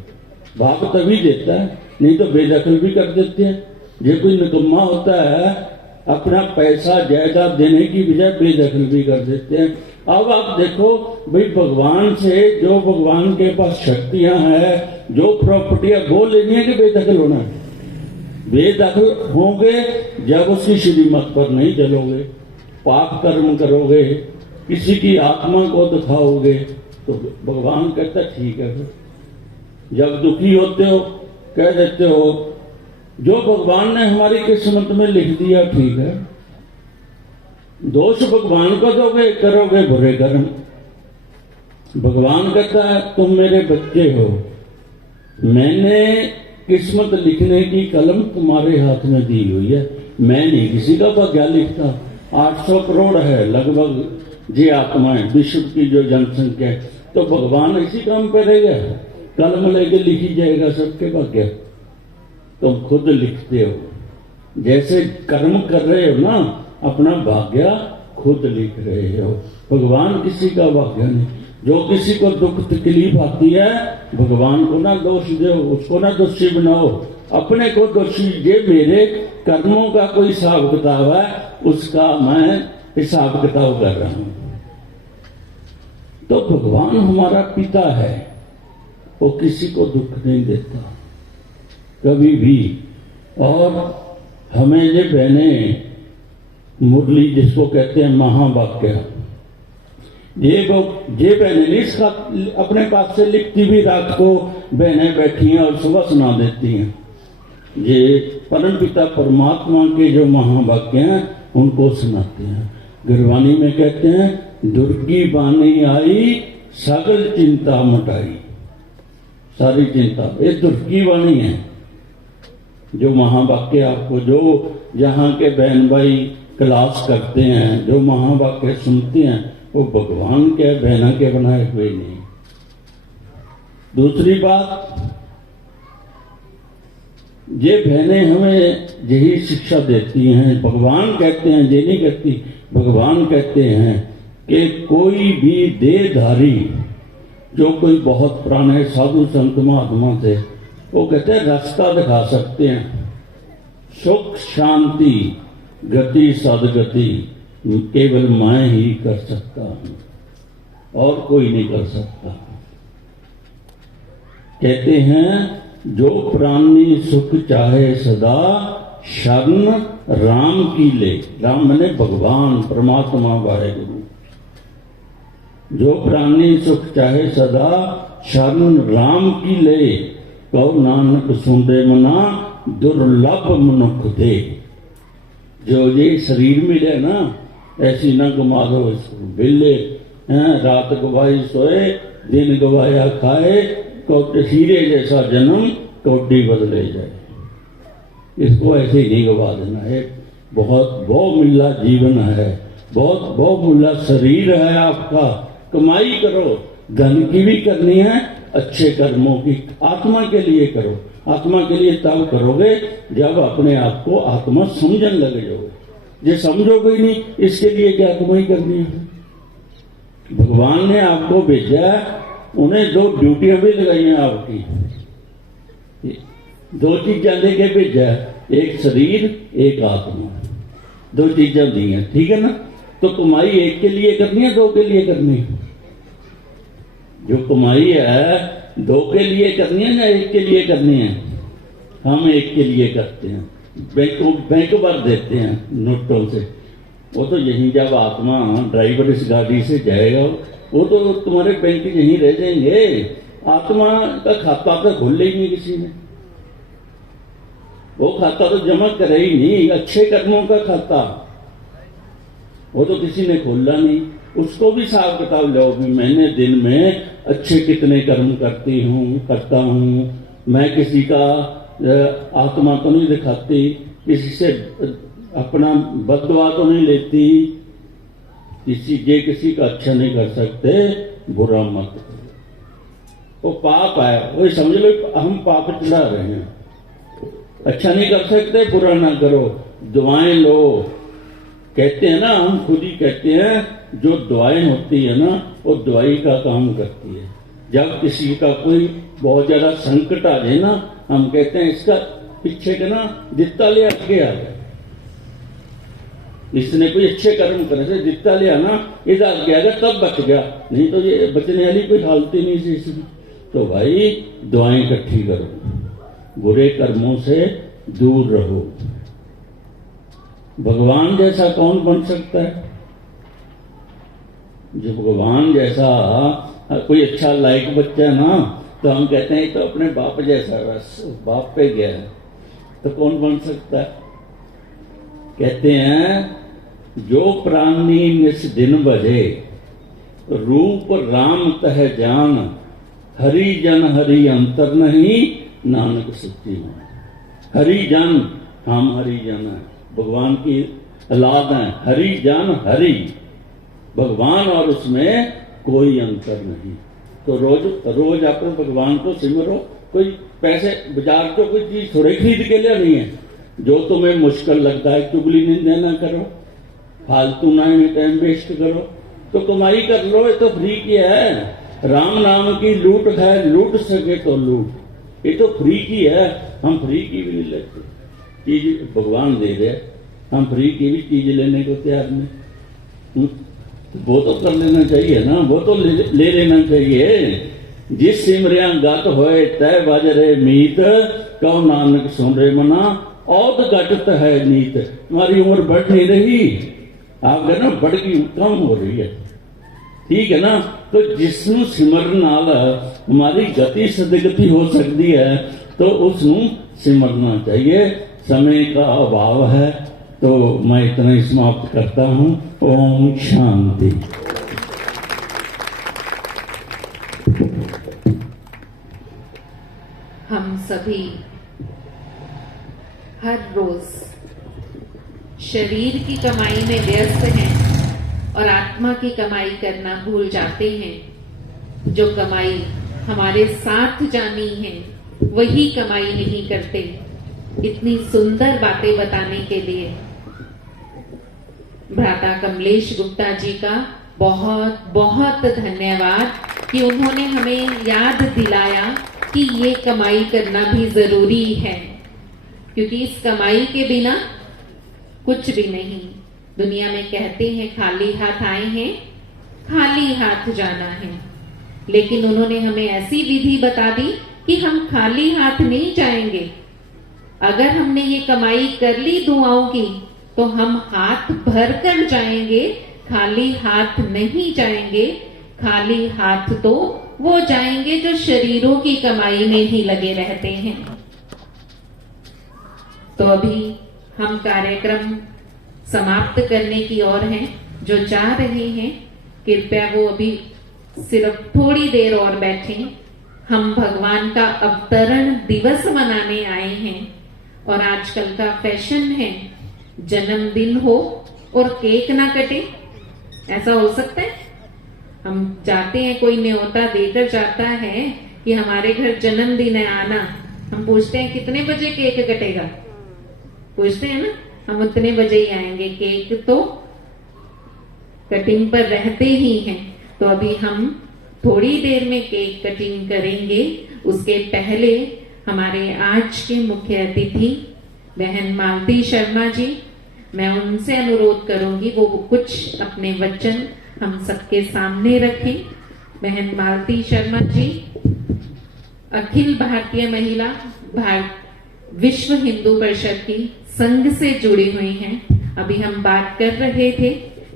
बाप तभी देता है, नहीं तो बेदखल भी कर देते हैं। ये कोई निकम्मा होता है, अपना पैसा जायदाद देने की बजाय बेदखल भी कर देते हैं। अब आप देखो भाई, भगवान से जो भगवान के पास शक्तियां हैं, जो प्रॉपर्टियां, वो लेनी है कि बेदखल होना है। बेदखल होंगे जब उसकी श्रीमत पर नहीं चलोगे, पाप कर्म करोगे, किसी की आत्मा को दिखाओगे, तो भगवान कहता ठीक है। जब दुखी होते हो कह देते हो जो भगवान ने हमारी किस्मत में लिख दिया ठीक है। दोष भगवान को दोगे, करोगे बुरे कर्म। भगवान कहता है तुम मेरे बच्चे हो, मैंने किस्मत लिखने की कलम तुम्हारे हाथ में दी हुई है। मैं नहीं किसी का भाग्य लिखता। 800 करोड़ है लगभग जी आत्माएं, विश्व की जो जनसंख्या है, तो भगवान इसी काम पे रहेगा, कलम लेके लिखी जाएगा सबके भाग्य। तुम खुद लिखते हो, जैसे कर्म कर रहे हो ना, अपना भाग्य खुद लिख रहे हो। भगवान किसी का भाग्य नहीं। जो किसी को दुख तकलीफ आती है, भगवान को ना दोष दो, उसको ना दोषी बनाओ, अपने को दोषी। ये मेरे कर्मों का कोई हिसाब किताब है, उसका मैं हिसाब किताब कर रहा हूं। तो भगवान हमारा पिता है, वो किसी को दुख नहीं देता कभी भी। और हमें ये बहने मुरली जिसको कहते हैं महावाक्य, ये बहने नहीं इसका अपने पास से लिखती भी रात को बहनें बैठी हैं और सुबह सुना देती हैं। ये परम पिता परमात्मा के जो महावाक्य हैं उनको सुनाते हैं। गुरबाणी में कहते हैं, दुर्गी बानी आई सगल चिंता मिटाई। सारी चिंता ये दुर्गी बानी है। जो महावाक्य आपको जो यहाँ के बहन भाई क्लास करते हैं, जो महावाक्य सुनते हैं, वो भगवान के बहना के बनाए हुए नहीं। दूसरी बात, ये बहनें हमें यही शिक्षा देती हैं। भगवान कहते हैं, ये नहीं कहती, भगवान कहते हैं कि कोई भी देहधारी जो कोई बहुत पुराने साधु संत महात्मा थे, वो कहते हैं रास्ता दिखा सकते हैं। सुख शांति गति सदगति केवल मैं ही कर सकता हूं और कोई नहीं कर सकता। कहते हैं, जो प्राणी सुख चाहे सदा शरण राम की ले। राम माने भगवान परमात्मा वाहेगुरु। जो प्राणी सुख चाहे सदा शरण राम की ले, कहो नानक सुंदे मना दुर्लभ मनुख दे। जो ये शरीर मिले ना, ऐसी न गमा दो इसको। बिल्ले रात गवाई सोए, दिन गवाया खाए, हीरे जैसा जन्म कौडी बदले जाए। इसको ऐसे ही नहीं गवा देना है। बहुत बहुमूल्य जीवन है, बहुत बहुमूल्य शरीर है आपका। कमाई करो, धन की भी करनी है, अच्छे कर्मों की आत्मा के लिए करो। आत्मा के लिए तब करोगे जब अपने आप को आत्मा समझने लगे जाओगे। ये समझोगे ही नहीं, इसके लिए क्या कमाई करनी है? भगवान ने आपको भेजा, उन्हें दो ड्यूटियां भी लगाई हैं आपकी। दो चीजें लेके भेजा, एक शरीर एक आत्मा, दो चीजें दी हैं, ठीक है ना? तो कमाई एक के लिए करनी है, दो के लिए करनी है? जो कमाई है दो के लिए करनी है ना एक के लिए करनी है? हम एक के लिए करते हैं। बैंक भर देते हैं नोटों से। वो तो यहीं जब आत्मा ड्राइवर इस गाड़ी से जाएगा, वो तो तुम्हारे बैंक यहीं रह जाएंगे। आत्मा का खाता तो खोल ही नहीं किसी ने। वो खाता तो जमा करे ही नहीं, अच्छे कर्मों का खाता वो तो किसी ने खोला नहीं। उसको भी हिसाब किताब लो भी, मैंने दिन में अच्छे कितने कर्म करता हूँ। मैं किसी का आत्मा तो नहीं दिखाती, किसी से अपना बददुआ तो नहीं लेती, किसी का अच्छा नहीं कर सकते, बुरा मत करो। वो पाप है, वो समझ लो हम पाप चढ़ा रहे हैं। अच्छा नहीं कर सकते, बुरा ना करो, दुआएं लो। कहते हैं ना, हम खुद ही कहते हैं, जो दुआएं होती है ना, वो दवाई का काम करती है। जब किसी का कोई बहुत ज्यादा संकट आ जाए ना, हम कहते हैं इसका पीछे का ना जितना ले आगे आ गया, इसने कोई अच्छे कर्म करे से जितना लिया ना इधर आगे आ गया, तब बच गया, नहीं तो ये बचने वाली कोई हालत ही नहीं थी इसमें। तो भाई दुआएं इकट्ठी करो, बुरे कर्मों से दूर रहो। भगवान जैसा कौन बन सकता है? जो भगवान जैसा कोई अच्छा लायक बच्चा है ना, तो हम कहते हैं तो अपने बाप जैसा, बस बाप पे गया है, तो कौन बन सकता है? कहते हैं, जो प्राणी निस दिन बजे, रूप राम तह जान, हरि जन हरि अंतर नहीं, नानक सच्ची है। हरि जन, हम हरि जन है, भगवान की औलाद है। हरि जन हरि, भगवान और उसमें कोई अंतर नहीं। तो रोज अपने भगवान को सिमरो। कोई पैसे बाजार को कोई चीज थोड़ी खरीद के लिए नहीं है। जो तुम्हें मुश्किल लगता है, चुगली निंदा ना करो, फालतू ना में टाइम वेस्ट करो, तो कमाई कर लो, ये तो फ्री की है। राम नाम की लूट है, लूट सके तो लूट, ये तो फ्री की है। हम फ्री की भी नहीं लेते, चीज भगवान दे रहे, हम फ्री की भी चीज लेने को तैयार नहीं। वो तो कर लेना चाहिए ना, वो तो ले लेना चाहिए। जिस सिमरिया गत होए तय बाजरे मीत, कहो नानक सुन रे मना, औद घटत है नीत। तुम्हारी उम्र बढ़ नहीं रही, आप कहना बढ़ की कम हो रही है, ठीक है ना? तो जिसनू सिमरन नाल हमारी गति सदगति हो सकती है, तो उसनू सिमरना चाहिए। समय का अभाव है तो मैं इतना ही समाप्त करता हूँ। ओम शांति। हम सभी हर रोज शरीर की कमाई में व्यस्त हैं और आत्मा की कमाई करना भूल जाते हैं। जो कमाई हमारे साथ जानी है वही कमाई नहीं करते। इतनी सुंदर बातें बताने के लिए भ्राता कमलेश गुप्ता जी का बहुत बहुत धन्यवाद कि उन्होंने हमें याद दिलाया कि ये कमाई करना भी जरूरी है, क्योंकि इस कमाई के बिना कुछ भी नहीं। दुनिया में कहते हैं खाली हाथ आए हैं, खाली हाथ जाना है, लेकिन उन्होंने हमें ऐसी विधि बता दी कि हम खाली हाथ नहीं जाएंगे। अगर हमने ये कमाई कर ली दुआओं की तो हम हाथ भर कर जाएंगे, खाली हाथ नहीं जाएंगे। खाली हाथ तो वो जाएंगे जो शरीरों की कमाई में ही लगे रहते हैं। तो अभी हम कार्यक्रम समाप्त करने की ओर हैं। जो जा रहे हैं कृपया वो अभी सिर्फ थोड़ी देर और बैठें। हम भगवान का अवतरण दिवस मनाने आए हैं और आजकल का फैशन है जन्मदिन हो और केक ना कटे। ऐसा हो सकता है? हम जाते हैं, कोई न्योता देकर जाता है कि हमारे घर जन्मदिन है आना, हम पूछते हैं कितने बजे केक कटेगा, पूछते हैं ना, हम उतने बजे ही आएंगे। केक तो कटिंग पर रहते ही हैं। तो अभी हम थोड़ी देर में केक कटिंग करेंगे। उसके पहले हमारे आज के मुख्य अतिथि बहन मालती शर्मा जी, मैं उनसे अनुरोध करूंगी वो कुछ अपने वचन हम सबके सामने रखें। बहन मालती शर्मा जी अखिल भारतीय महिला विश्व हिंदू परिषद की संघ से जुड़ी हुई हैं। अभी हम बात कर रहे थे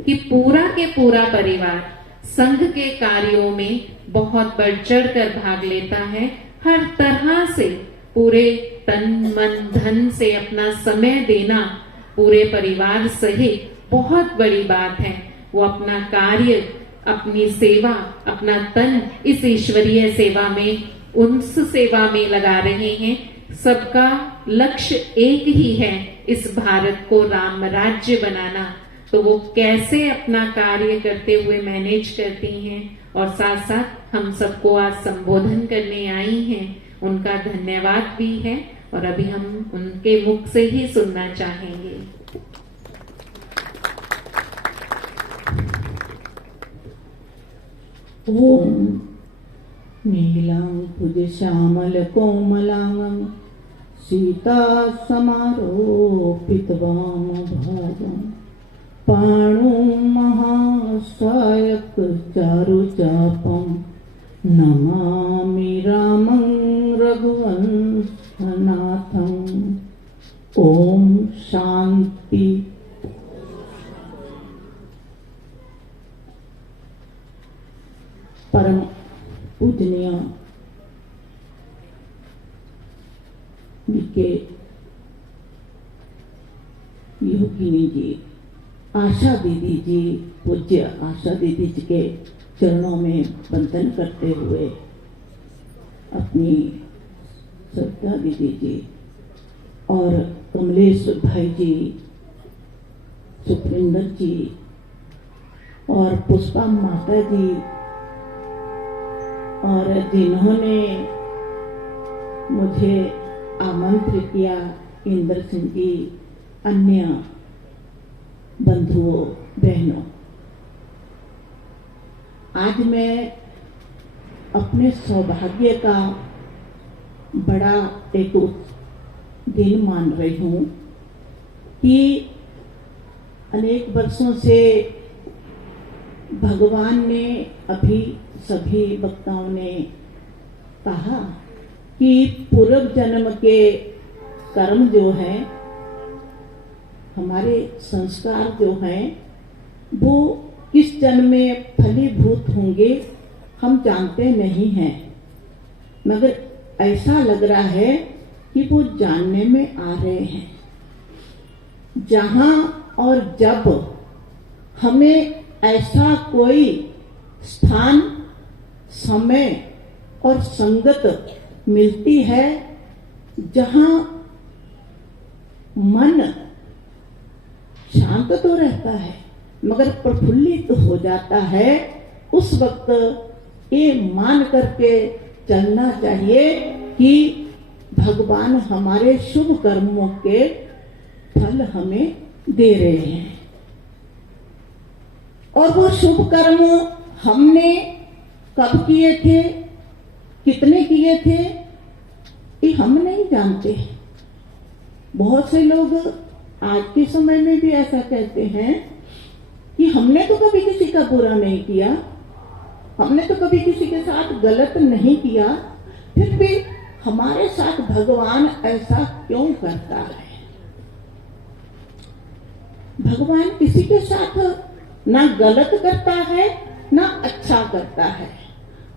कि पूरा के पूरा परिवार संघ के कार्यों में बहुत बढ़ चढ़ कर भाग लेता है। हर तरह से पूरे तन मन धन से अपना समय देना पूरे परिवार सहित बहुत बड़ी बात है। वो अपना कार्य, अपनी सेवा, अपना तन इस ईश्वरीय सेवा में, उस सेवा में लगा रहे हैं। सबका लक्ष्य एक ही है, इस भारत को राम राज्य बनाना। तो वो कैसे अपना कार्य करते हुए मैनेज करती हैं और साथ साथ हम सबको आज संबोधन करने आई हैं, उनका धन्यवाद भी है। और अभी हम उनके मुख से ही सुनना चाहेंगे। ओम नीलां भुजश्यामल कोमलांगं सीता समारोपितवामभागं पाणुं महासायक चारुचापं नमामि रामं रघुवंशनाथं। ओम शांति। परम पूजनीय के योगिनी जी, आशा दीदी जी, पूज्य आशा दीदी जी के चरणों में वंदन करते हुए अपनी श्रद्धा दीदी जी और कमलेश भाई जी, सुखविंदर जी और पुष्पा माता जी और जिन्होंने मुझे आमंत्रित किया, इंद्र सिंह जी, अन्य बंधुओं बहनों, आज मैं अपने सौभाग्य का बड़ा एक दिन मान रही हूँ कि अनेक वर्षों से भगवान ने, अभी सभी वक्ताओं ने कहा कि पूर्व जन्म के कर्म जो हैं, हमारे संस्कार जो हैं, वो किस जन्म में फलीभूत होंगे हम जानते नहीं हैं, मगर ऐसा लग रहा है कि वो जानने में आ रहे हैं। जहां और जब हमें ऐसा कोई स्थान, समय और संगत मिलती है जहां मन शांत तो रहता है मगर प्रफुल्लित हो जाता है, उस वक्त ये मान करके चलना चाहिए कि भगवान हमारे शुभ कर्मों के फल हमें दे रहे हैं। और वो शुभ कर्म हमने कब किए थे, कितने किए थे, ये हम नहीं जानते। बहुत से लोग आज के समय में भी ऐसा कहते हैं कि हमने तो कभी किसी का बुरा नहीं किया, हमने तो कभी किसी के साथ गलत नहीं किया, फिर भी हमारे साथ भगवान ऐसा क्यों करता है। भगवान किसी के साथ ना गलत करता है ना अच्छा करता है,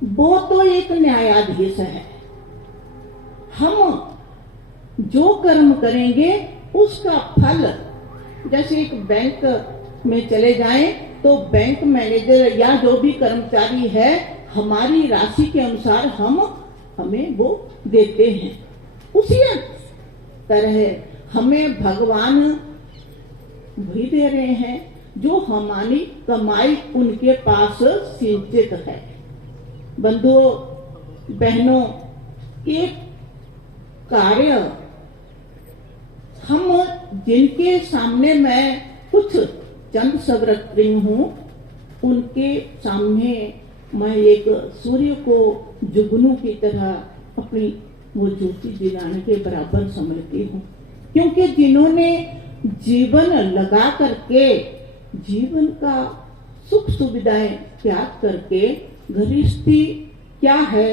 वो तो एक न्यायाधीश है। हम जो कर्म करेंगे उसका फल, जैसे एक बैंक में चले जाएं तो बैंक मैनेजर या जो भी कर्मचारी है हमारी राशि के अनुसार हमें वो देते हैं, उसी तरह हमें भगवान भी दे रहे हैं जो हमारी कमाई उनके पास सिंचित है। बंधुओं बहनों, एक कार्य हम जिनके सामने मैं कुछ चंद शब्द रही हूँ, उनके सामने मैं एक सूर्य को जुगनू की तरह अपनी वो ज्योति दिलाने के बराबर समझती हूँ, क्योंकि जिन्होंने जीवन लगा करके जीवन का सुख सुविधाएं त्याग करके गृहस्थी क्या है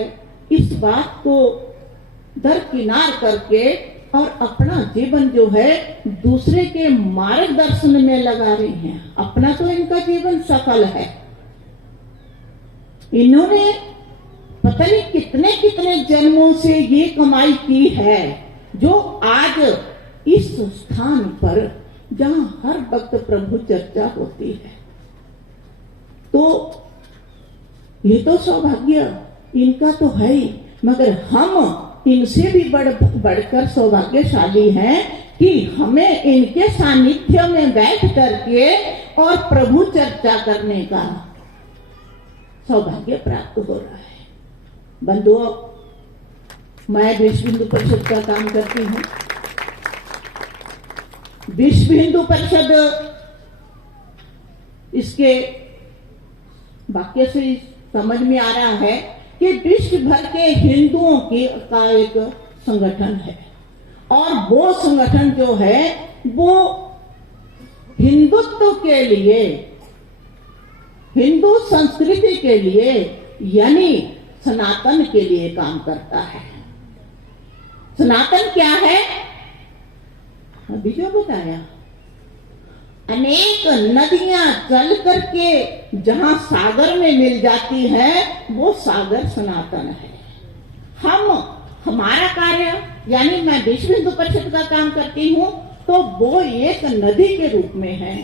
इस बात को दरकिनार करके और अपना जीवन जो है दूसरे के मार्गदर्शन में लगा रही हैं, अपना तो इनका जीवन सफल है। इन्होंने पता नहीं कितने कितने जन्मों से ये कमाई की है जो आज इस स्थान पर जहां हर वक्त प्रभु चर्चा होती है, तो ये तो सौभाग्य इनका तो है ही, मगर हम इनसे भी बढ़कर सौभाग्यशाली हैं कि हमें इनके सानिध्य में बैठ करके और प्रभु चर्चा करने का सौभाग्य प्राप्त हो रहा है। बंधुओं, मैं विश्व हिंदू परिषद का काम करती हूँ। विश्व हिंदू परिषद, इसके वाक्य से समझ में आ रहा है कि विश्व भर के हिंदुओं का एक संगठन है, और वो संगठन जो है वो हिंदुत्व के लिए, हिंदू संस्कृति के लिए यानी सनातन के लिए काम करता है। सनातन क्या है? अभी जो बताया, अनेक नदियां चल करके जहां सागर में मिल जाती है वो सागर सनातन है। हमारा कार्य यानी मैं विश्व हिंदू परिषद का काम करती हूँ तो वो एक नदी के रूप में है।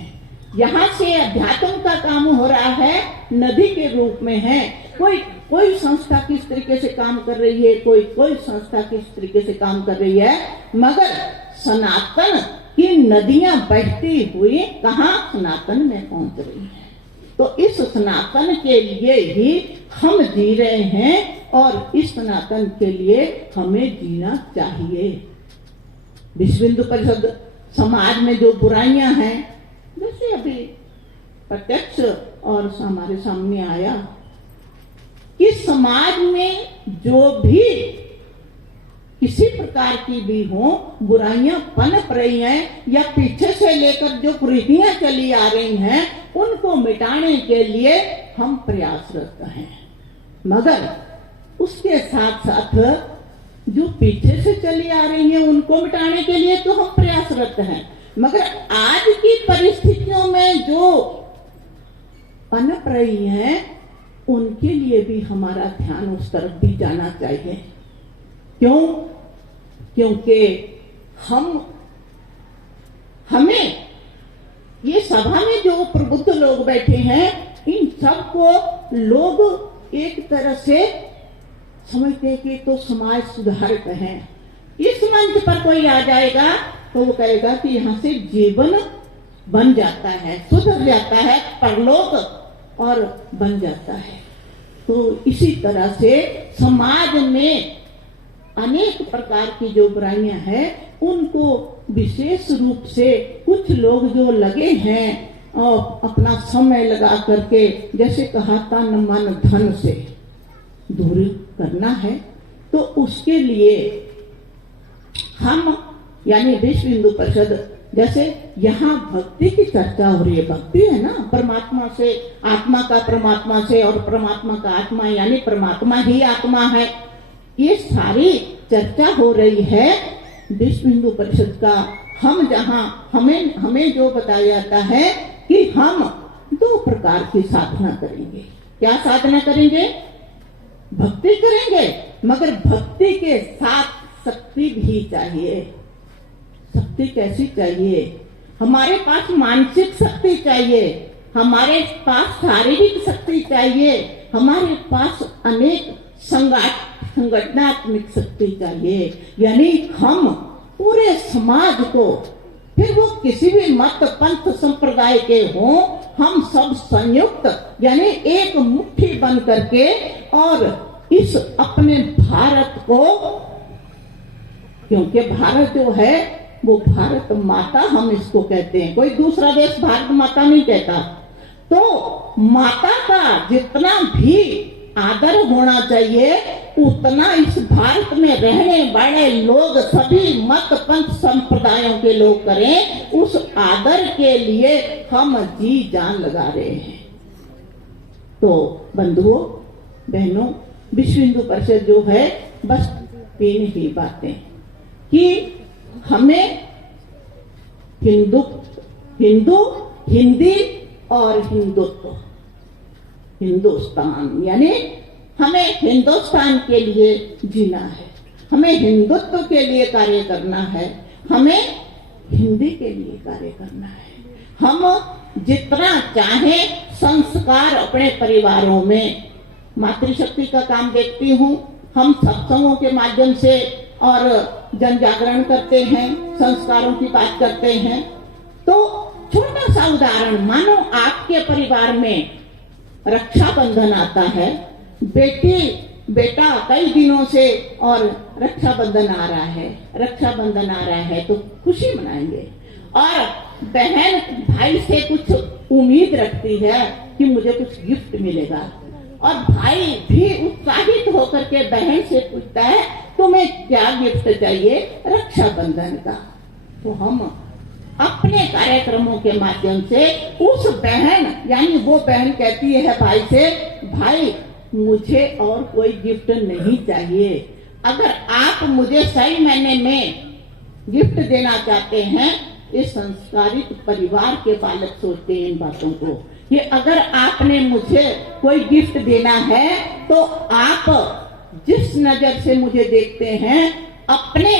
यहाँ से अध्यात्म का काम हो रहा है, नदी के रूप में है। कोई संस्था किस तरीके से काम कर रही है, कोई संस्था किस तरीके से काम कर रही है, मगर सनातन की नदियां बहती हुई कहाँ सनातन में पहुंच रही है। तो इस सनातन के लिए ही हम जी रहे हैं और इस सनातन के लिए हमें जीना चाहिए। विश्व हिंदू परिषद समाज में जो बुराइयां हैं, जैसे अभी प्रत्यक्ष और हमारे सामने आया कि समाज में जो भी किसी प्रकार की भी हो बुराइयां पनप रही हैं या पीछे से लेकर जो कुरीतियां चली आ रही हैं उनको मिटाने के लिए हम प्रयासरत हैं, मगर उसके साथ साथ जो पीछे से चली आ रही हैं उनको मिटाने के लिए तो हम प्रयासरत हैं, मगर आज की परिस्थितियों में जो पनप रही हैं उनके लिए भी हमारा ध्यान उस तरफ भी जाना चाहिए। क्यों? क्योंकि हमें ये सभा में जो प्रबुद्ध लोग बैठे हैं, इन सबको लोग एक तरह से समझते कि तो समाज सुधारक हैं। इस मंच पर कोई आ जाएगा तो वो कहेगा कि यहाँ से जीवन बन जाता है, सुधर जाता है, परलोक और बन जाता है। तो इसी तरह से समाज में अनेक प्रकार की जो बुराइयां हैं, उनको विशेष रूप से कुछ लोग जो लगे हैं और अपना समय लगा करके, जैसे कहा तन मन धन से दूर करना है, तो उसके लिए हम यानी विश्व हिंदू परिषद, जैसे यहाँ भक्ति की चर्चा हो रही है, भक्ति है ना, परमात्मा से, आत्मा का परमात्मा से और परमात्मा का आत्मा, यानी परमात्मा ही आत्मा है, ये सारी चर्चा हो रही है विश्व हिंदू परिषद का। हम जहाँ हमें जो बताया जाता है कि हम 2 प्रकार की साधना करेंगे। क्या साधना करेंगे? भक्ति करेंगे, मगर भक्ति के साथ शक्ति भी चाहिए। शक्ति कैसी चाहिए? हमारे पास मानसिक शक्ति चाहिए, हमारे पास शारीरिक शक्ति चाहिए, हमारे पास अनेक संगठनात्मक शक्ति चाहिए। यानी हम पूरे समाज को, फिर वो किसी भी मत पंथ संप्रदाय के हों, हम सब संयुक्त यानी एक मुट्ठी बन करके और इस अपने भारत को, क्योंकि भारत जो है वो भारत माता हम इसको कहते हैं, कोई दूसरा देश भारत माता नहीं कहता। तो माता का जितना भी आदर होना चाहिए, उतना इस भारत में रहने वाले लोग, सभी मत पंथ संप्रदायों के लोग करें। उस आदर के लिए हम जी जान लगा रहे हैं। तो बंधुओं बहनों, विश्व हिंदू परिषद जो है, बस 3 ही बातें कि हमें हिंदू, हिंदी और हिंदुत्व, हिंदुस्तान, यानी हमें हिंदुस्तान के लिए जीना है, हमें हिंदुत्व के लिए कार्य करना है, हमें हिंदी के लिए कार्य करना है। हम जितना चाहे संस्कार अपने परिवारों में, मातृशक्ति का काम देखती हूँ, हम सत्संगों के माध्यम से और जन जागरण करते हैं, संस्कारों की बात करते हैं। तो छोटा सा उदाहरण, मानो आपके परिवार में रक्षाबंधन आता है, बेटा कई दिनों से और रक्षाबंधन आ रहा है तो खुशी मनाएंगे, और बहन भाई से कुछ उम्मीद रखती है कि मुझे कुछ गिफ्ट मिलेगा, और भाई भी उत्साहित होकर के बहन से पूछता है तुम्हें क्या गिफ्ट चाहिए रक्षाबंधन का। तो हम अपने कार्यक्रमों के माध्यम से उस बहन, यानी वो बहन कहती है भाई से, भाई मुझे और कोई गिफ्ट नहीं चाहिए, अगर आप मुझे सही महीने में गिफ्ट देना चाहते हैं। इस संस्कारित परिवार के बालक सोचते हैं इन बातों को कि अगर आपने मुझे कोई गिफ्ट देना है तो आप जिस नजर से मुझे देखते हैं, अपने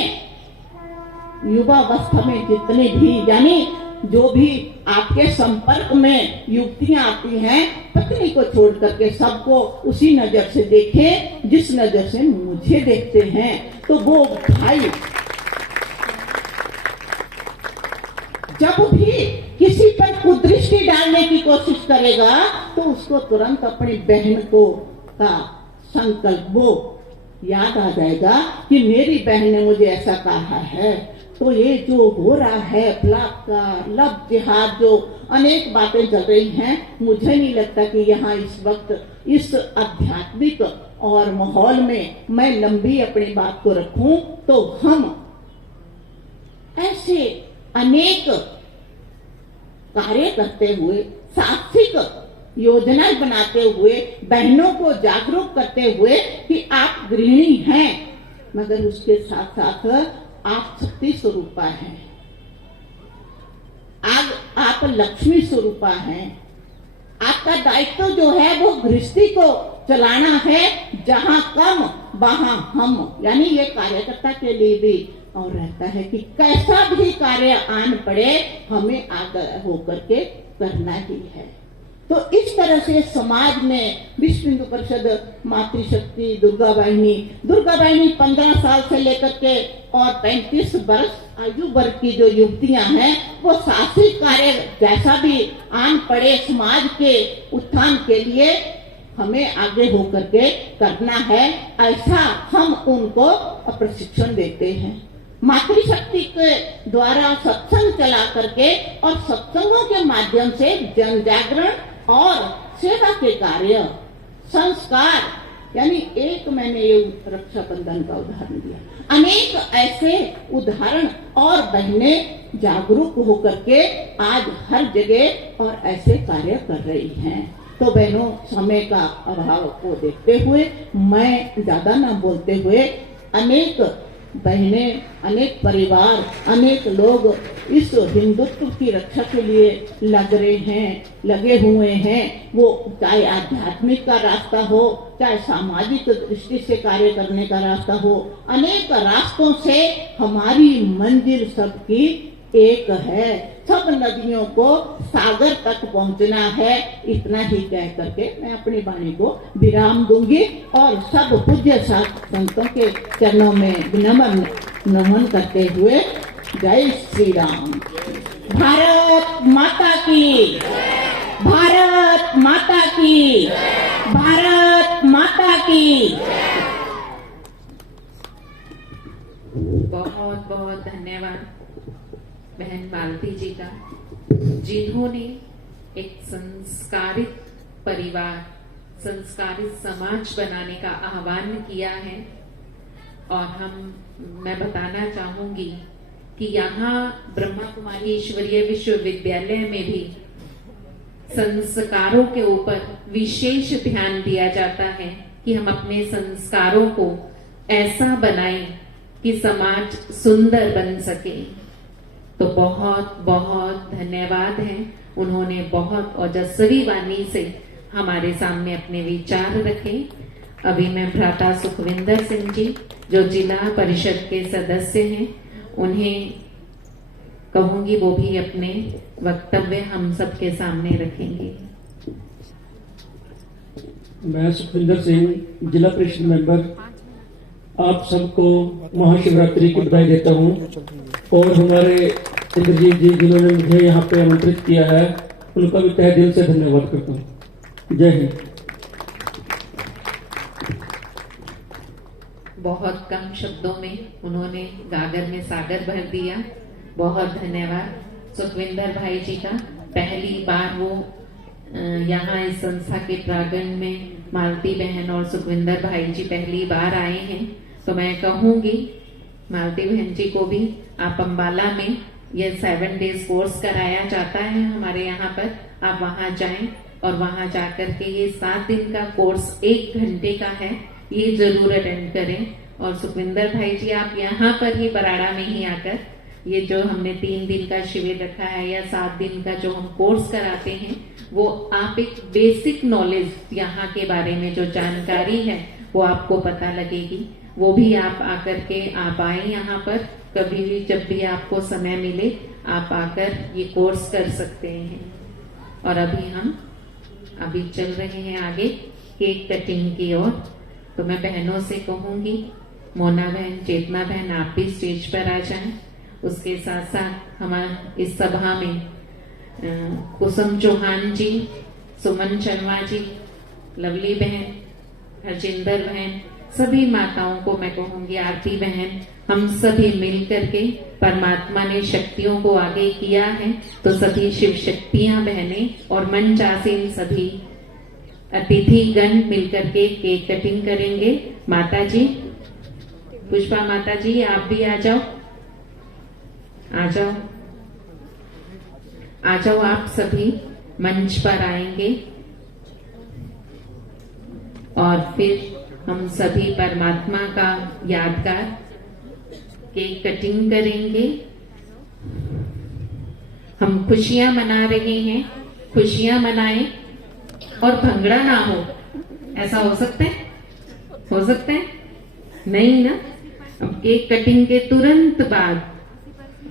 युवावस्था में जितने भी, यानी जो भी आपके संपर्क में युवतियां आती हैं, पत्नी को छोड़ करके सबको उसी नजर से देखें जिस नजर से मुझे देखते हैं। तो वो भाई जब भी किसी पर कुदृष्टि डालने की कोशिश करेगा तो उसको तुरंत अपनी बहन को का संकल्प वो याद आ जाएगा कि मेरी बहन ने मुझे ऐसा कहा है। तो ये जो हो रहा है बलात्कार, लव जिहाद, जो अनेक बातें चल रही हैं, मुझे नहीं लगता कि यहाँ इस वक्त इस आध्यात्मिक और माहौल में मैं लंबी अपनी बात को रखूं। तो हम ऐसे अनेक कार्य करते हुए, साहसिक योजनाएं बनाते हुए, बहनों को जागरूक करते हुए कि आप गृहिणी हैं, मगर उसके साथ साथ आप शक्ति स्वरूपा हैं, आप लक्ष्मी स्वरूपा हैं। आपका दायित्व जो है वो गृहस्थी को चलाना है, जहां कम वहां हम, यानी ये कार्यकर्ता के लिए भी और रहता है कि कैसा भी कार्य आन पड़े हमें आगे होकर के करना ही है। तो इस तरह से समाज में विश्व हिंदू परिषद मातृशक्ति दुर्गा वाहिनी 15 साल से लेकर के और 35 वर्ष आयु वर्ग की जो युवतियां हैं वो साहसिक कार्य जैसा भी आन पड़े समाज के उत्थान के लिए हमें आगे होकर के करना है, ऐसा हम उनको प्रशिक्षण देते हैं। मातृशक्ति के द्वारा सत्संग चला करके और सत्संगों के माध्यम से जन जागरण और सेवा के कार्य, संस्कार, यानी एक मैंने ये रक्षाबंधन का उदाहरण दिया, अनेक ऐसे उदाहरण और बहनें जागरूक होकर के आज हर जगह और ऐसे कार्य कर रही हैं। तो बहनों, समय का अभाव को देखते हुए मैं ज्यादा न बोलते हुए, अनेक बहनें, अनेक परिवार, अनेक लोग इस हिंदुत्व की रक्षा के लिए लगे हुए हैं। वो चाहे आध्यात्मिक का रास्ता हो, चाहे सामाजिक दृष्टि से कार्य करने का रास्ता हो, अनेक रास्तों से हमारी मंजिल सबकी एक है। सब नदियों को सागर तक पहुंचना है। इतना ही कह करके मैं अपनी वाणी को विराम दूंगी और सब पूज्य संतों के चरणों में विनम्र नमन करते हुए जय श्री राम। भारत माता की, भारत माता की, भारत माता की। बहुत बहुत धन्यवाद बहन मालती जी का, जिन्होंने एक संस्कारित परिवार, संस्कारित समाज बनाने का आह्वान किया है। और मैं बताना चाहूंगी कि यहाँ ब्रह्मा कुमारी ईश्वरीय विश्वविद्यालय में भी संस्कारों के ऊपर विशेष ध्यान दिया जाता है कि हम अपने संस्कारों को ऐसा बनाएं कि समाज सुंदर बन सके। तो बहुत बहुत धन्यवाद है, उन्होंने बहुत ओजस्वी वाणी से हमारे सामने अपने विचार रखे। अभी मैं भ्राता सुखविंदर सिंह जी, जो जिला परिषद के सदस्य हैं, उन्हें कहूंगी वो भी अपने वक्तव्य हम सबके सामने रखेंगे। मैं सुखविंदर सिंह, जिला परिषद मेंबर, आप सबको महाशिवरात्रि की बधाई देता हूं और हमारे इंद्रजीत जी जिन्होंने मुझे यहाँ पे आमंत्रित किया है, उनका भी तहे दिल से धन्यवाद करता हूँ। जय हिंद। बहुत कम शब्दों में उन्होंने गागर में सागर भर दिया। बहुत धन्यवाद सुखविंदर भाई जी का। पहली बार वो यहाँ इस संस्था के प्रांगण में मालती बहन और सुखविंदर भाई जी पहली बार आए हैं। तो मैं कहूंगी मालती बहन जी को भी, आप अंबाला में ये 7 डेज कोर्स कराया जाता है हमारे यहाँ पर, आप वहां जाएं और वहां जाकर के ये 7 दिन का कोर्स 1 घंटे का है, ये जरूर अटेंड करें। और सुखविंदर भाई जी, आप यहाँ पर ही बराड़ा में ही आकर ये जो हमने 3 दिन का शिविर रखा है या 7 दिन का जो हम कोर्स कराते हैं, वो आप एक बेसिक नॉलेज यहाँ के बारे में जो जानकारी है वो आपको पता लगेगी। वो भी आप आकर के आप आए यहाँ पर, कभी भी जब भी आपको समय मिले आप आकर ये कोर्स कर सकते हैं। और अभी चल रहे हैं आगे केक कटिंग की ओर। तो मैं बहनों से कहूंगी, मोना बहन, चेतना बहन, आप भी स्टेज पर आ जाएं। उसके साथ साथ हमारे इस सभा में कुसुम चौहान जी, सुमन शर्मा जी, लवली बहन, हरजिंदर बहन, सभी माताओं को मैं कहूंगी, आरती बहन, हम सभी मिलकर के, परमात्मा ने शक्तियों को आगे किया है तो सभी शिव शक्तियां बहनें और मंच आसीन सभी अतिथि गण मिलकर के केक कटिंग करेंगे। माता जी, पुष्पा माता जी, आप भी आ जाओ, आ जाओ, आ जाओ, आप सभी मंच पर आएंगे और फिर हम सभी परमात्मा का यादगार केक कटिंग करेंगे। हम खुशियां मना रहे हैं, खुशियां मनाएं और भंगड़ा ना हो। ऐसा हो सकता है? हो सकता है? नहीं ना। अब केक कटिंग के तुरंत बाद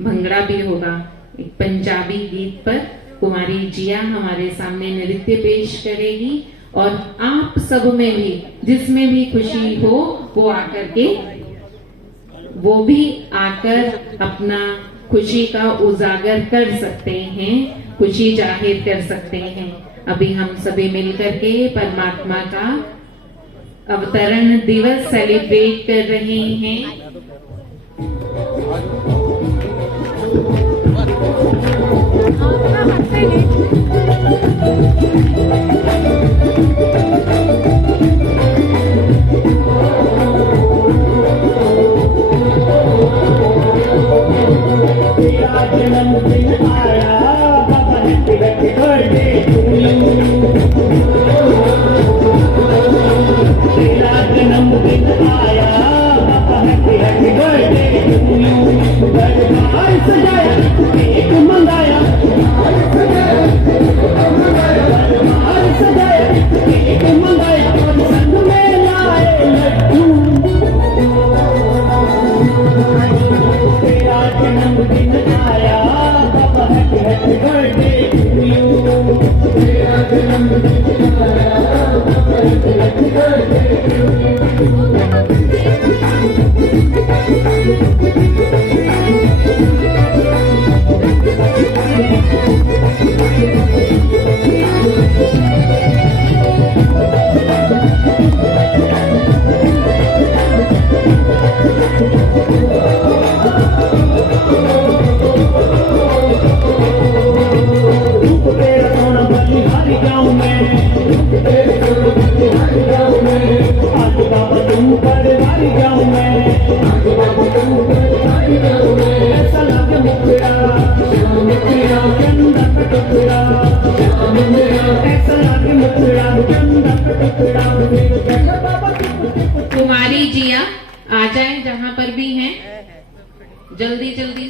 भंगड़ा भी होगा। एक पंजाबी गीत पर कुमारी जिया हमारे सामने नृत्य पेश करेगी और आप सब में भी जिसमें भी खुशी हो वो भी आकर अपना खुशी का उजागर कर सकते हैं, खुशी जाहिर कर सकते हैं। अभी हम सभी मिलकर के परमात्मा का अवतरण दिवस सेलिब्रेट कर रहे हैं। तेरा जन्मदिन आया बाबा happy happy birthday to you. तेरा जन्मदिन आया बाबा happy happy birthday to you. दरबार सजाया केक मंगाया, दरबार सजाया केक मंगाया और संग में लाए लड्डू। तेरा जन्मदिन आया बाबा happy happy birthday to you. तेरा जन्मदिन आया बाबा happy happy birthday to you. कुमारी जिया आ जाए जहां पर भी हैं, जल्दी जल्दी।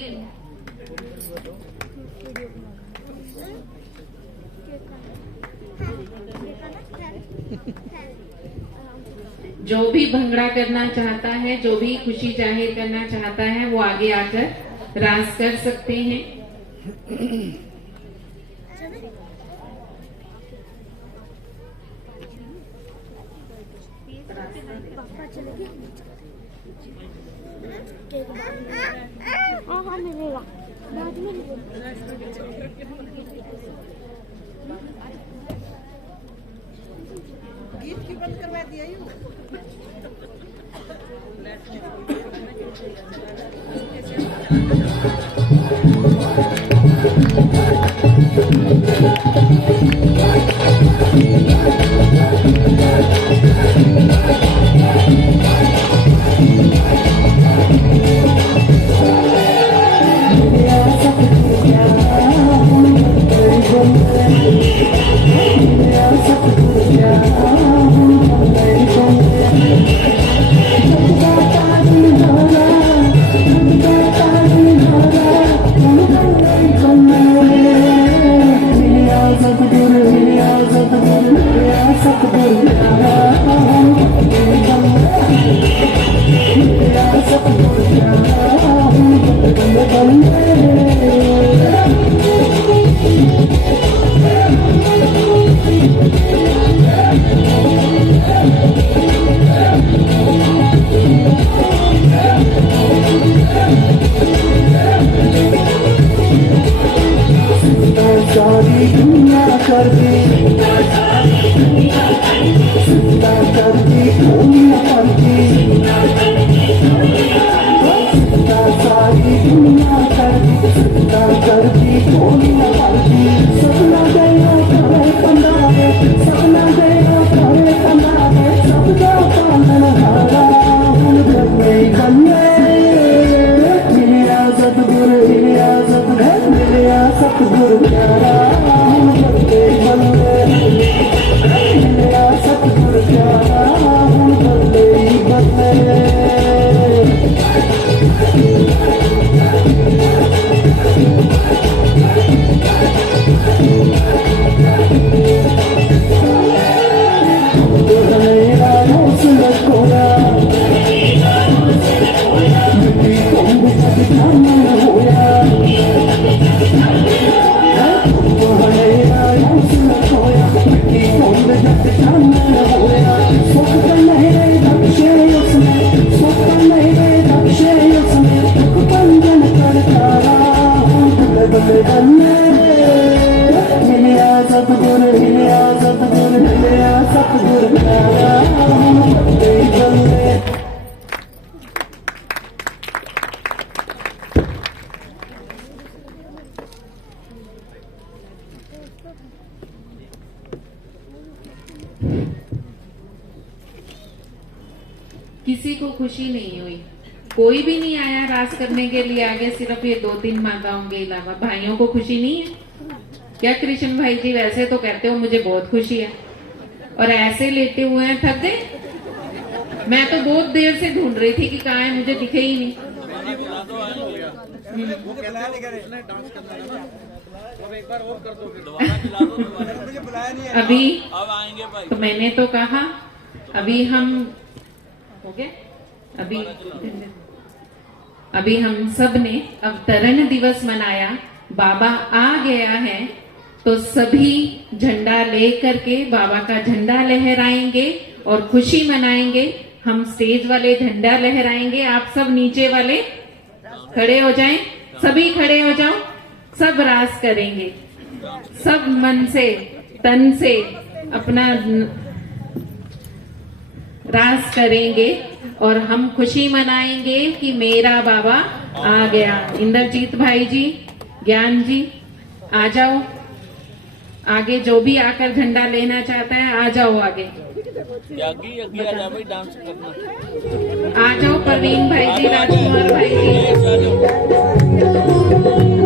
जो भी भंगड़ा करना चाहता है, जो भी खुशी जाहिर करना चाहता है, वो आगे आकर रास कर सकते हैं। हाँ मिलेगा बाद में गीत की बंद करवा दिया को खुशी नहीं हुई, कोई भी नहीं आया रास करने के लिए आगे, सिर्फ ये 2-3 माताओं के अलावा। भाइयों को खुशी नहीं है क्या? कृष्ण भाई जी वैसे तो कहते हो मुझे बहुत खुशी है, और ऐसे लेटे हुए हैं, थक गए। मैं तो बहुत देर से ढूंढ रही थी कि कहाँ है, मुझे दिखे ही नहीं। अभी तो मैंने तो कहा अभी हम हो गए, अभी हम सब ने अवतरण दिवस मनाया, बाबा आ गया है तो सभी झंडा लेकर के बाबा का झंडा लहराएंगे और खुशी मनाएंगे। हम स्टेज वाले झंडा लहराएंगे, आप सब नीचे वाले खड़े हो जाएं, सभी खड़े हो जाओ, सब रास करेंगे, सब मन से तन से अपना रास करेंगे और हम खुशी मनाएंगे कि मेरा बाबा आ गया। इंद्रजीत भाई जी, ज्ञान जी, आ जाओ आगे, जो भी आकर झंडा लेना चाहता है आ जाओ आगे। आ जाओ प्रवीण भाई जी, राजकुमार भाई जी।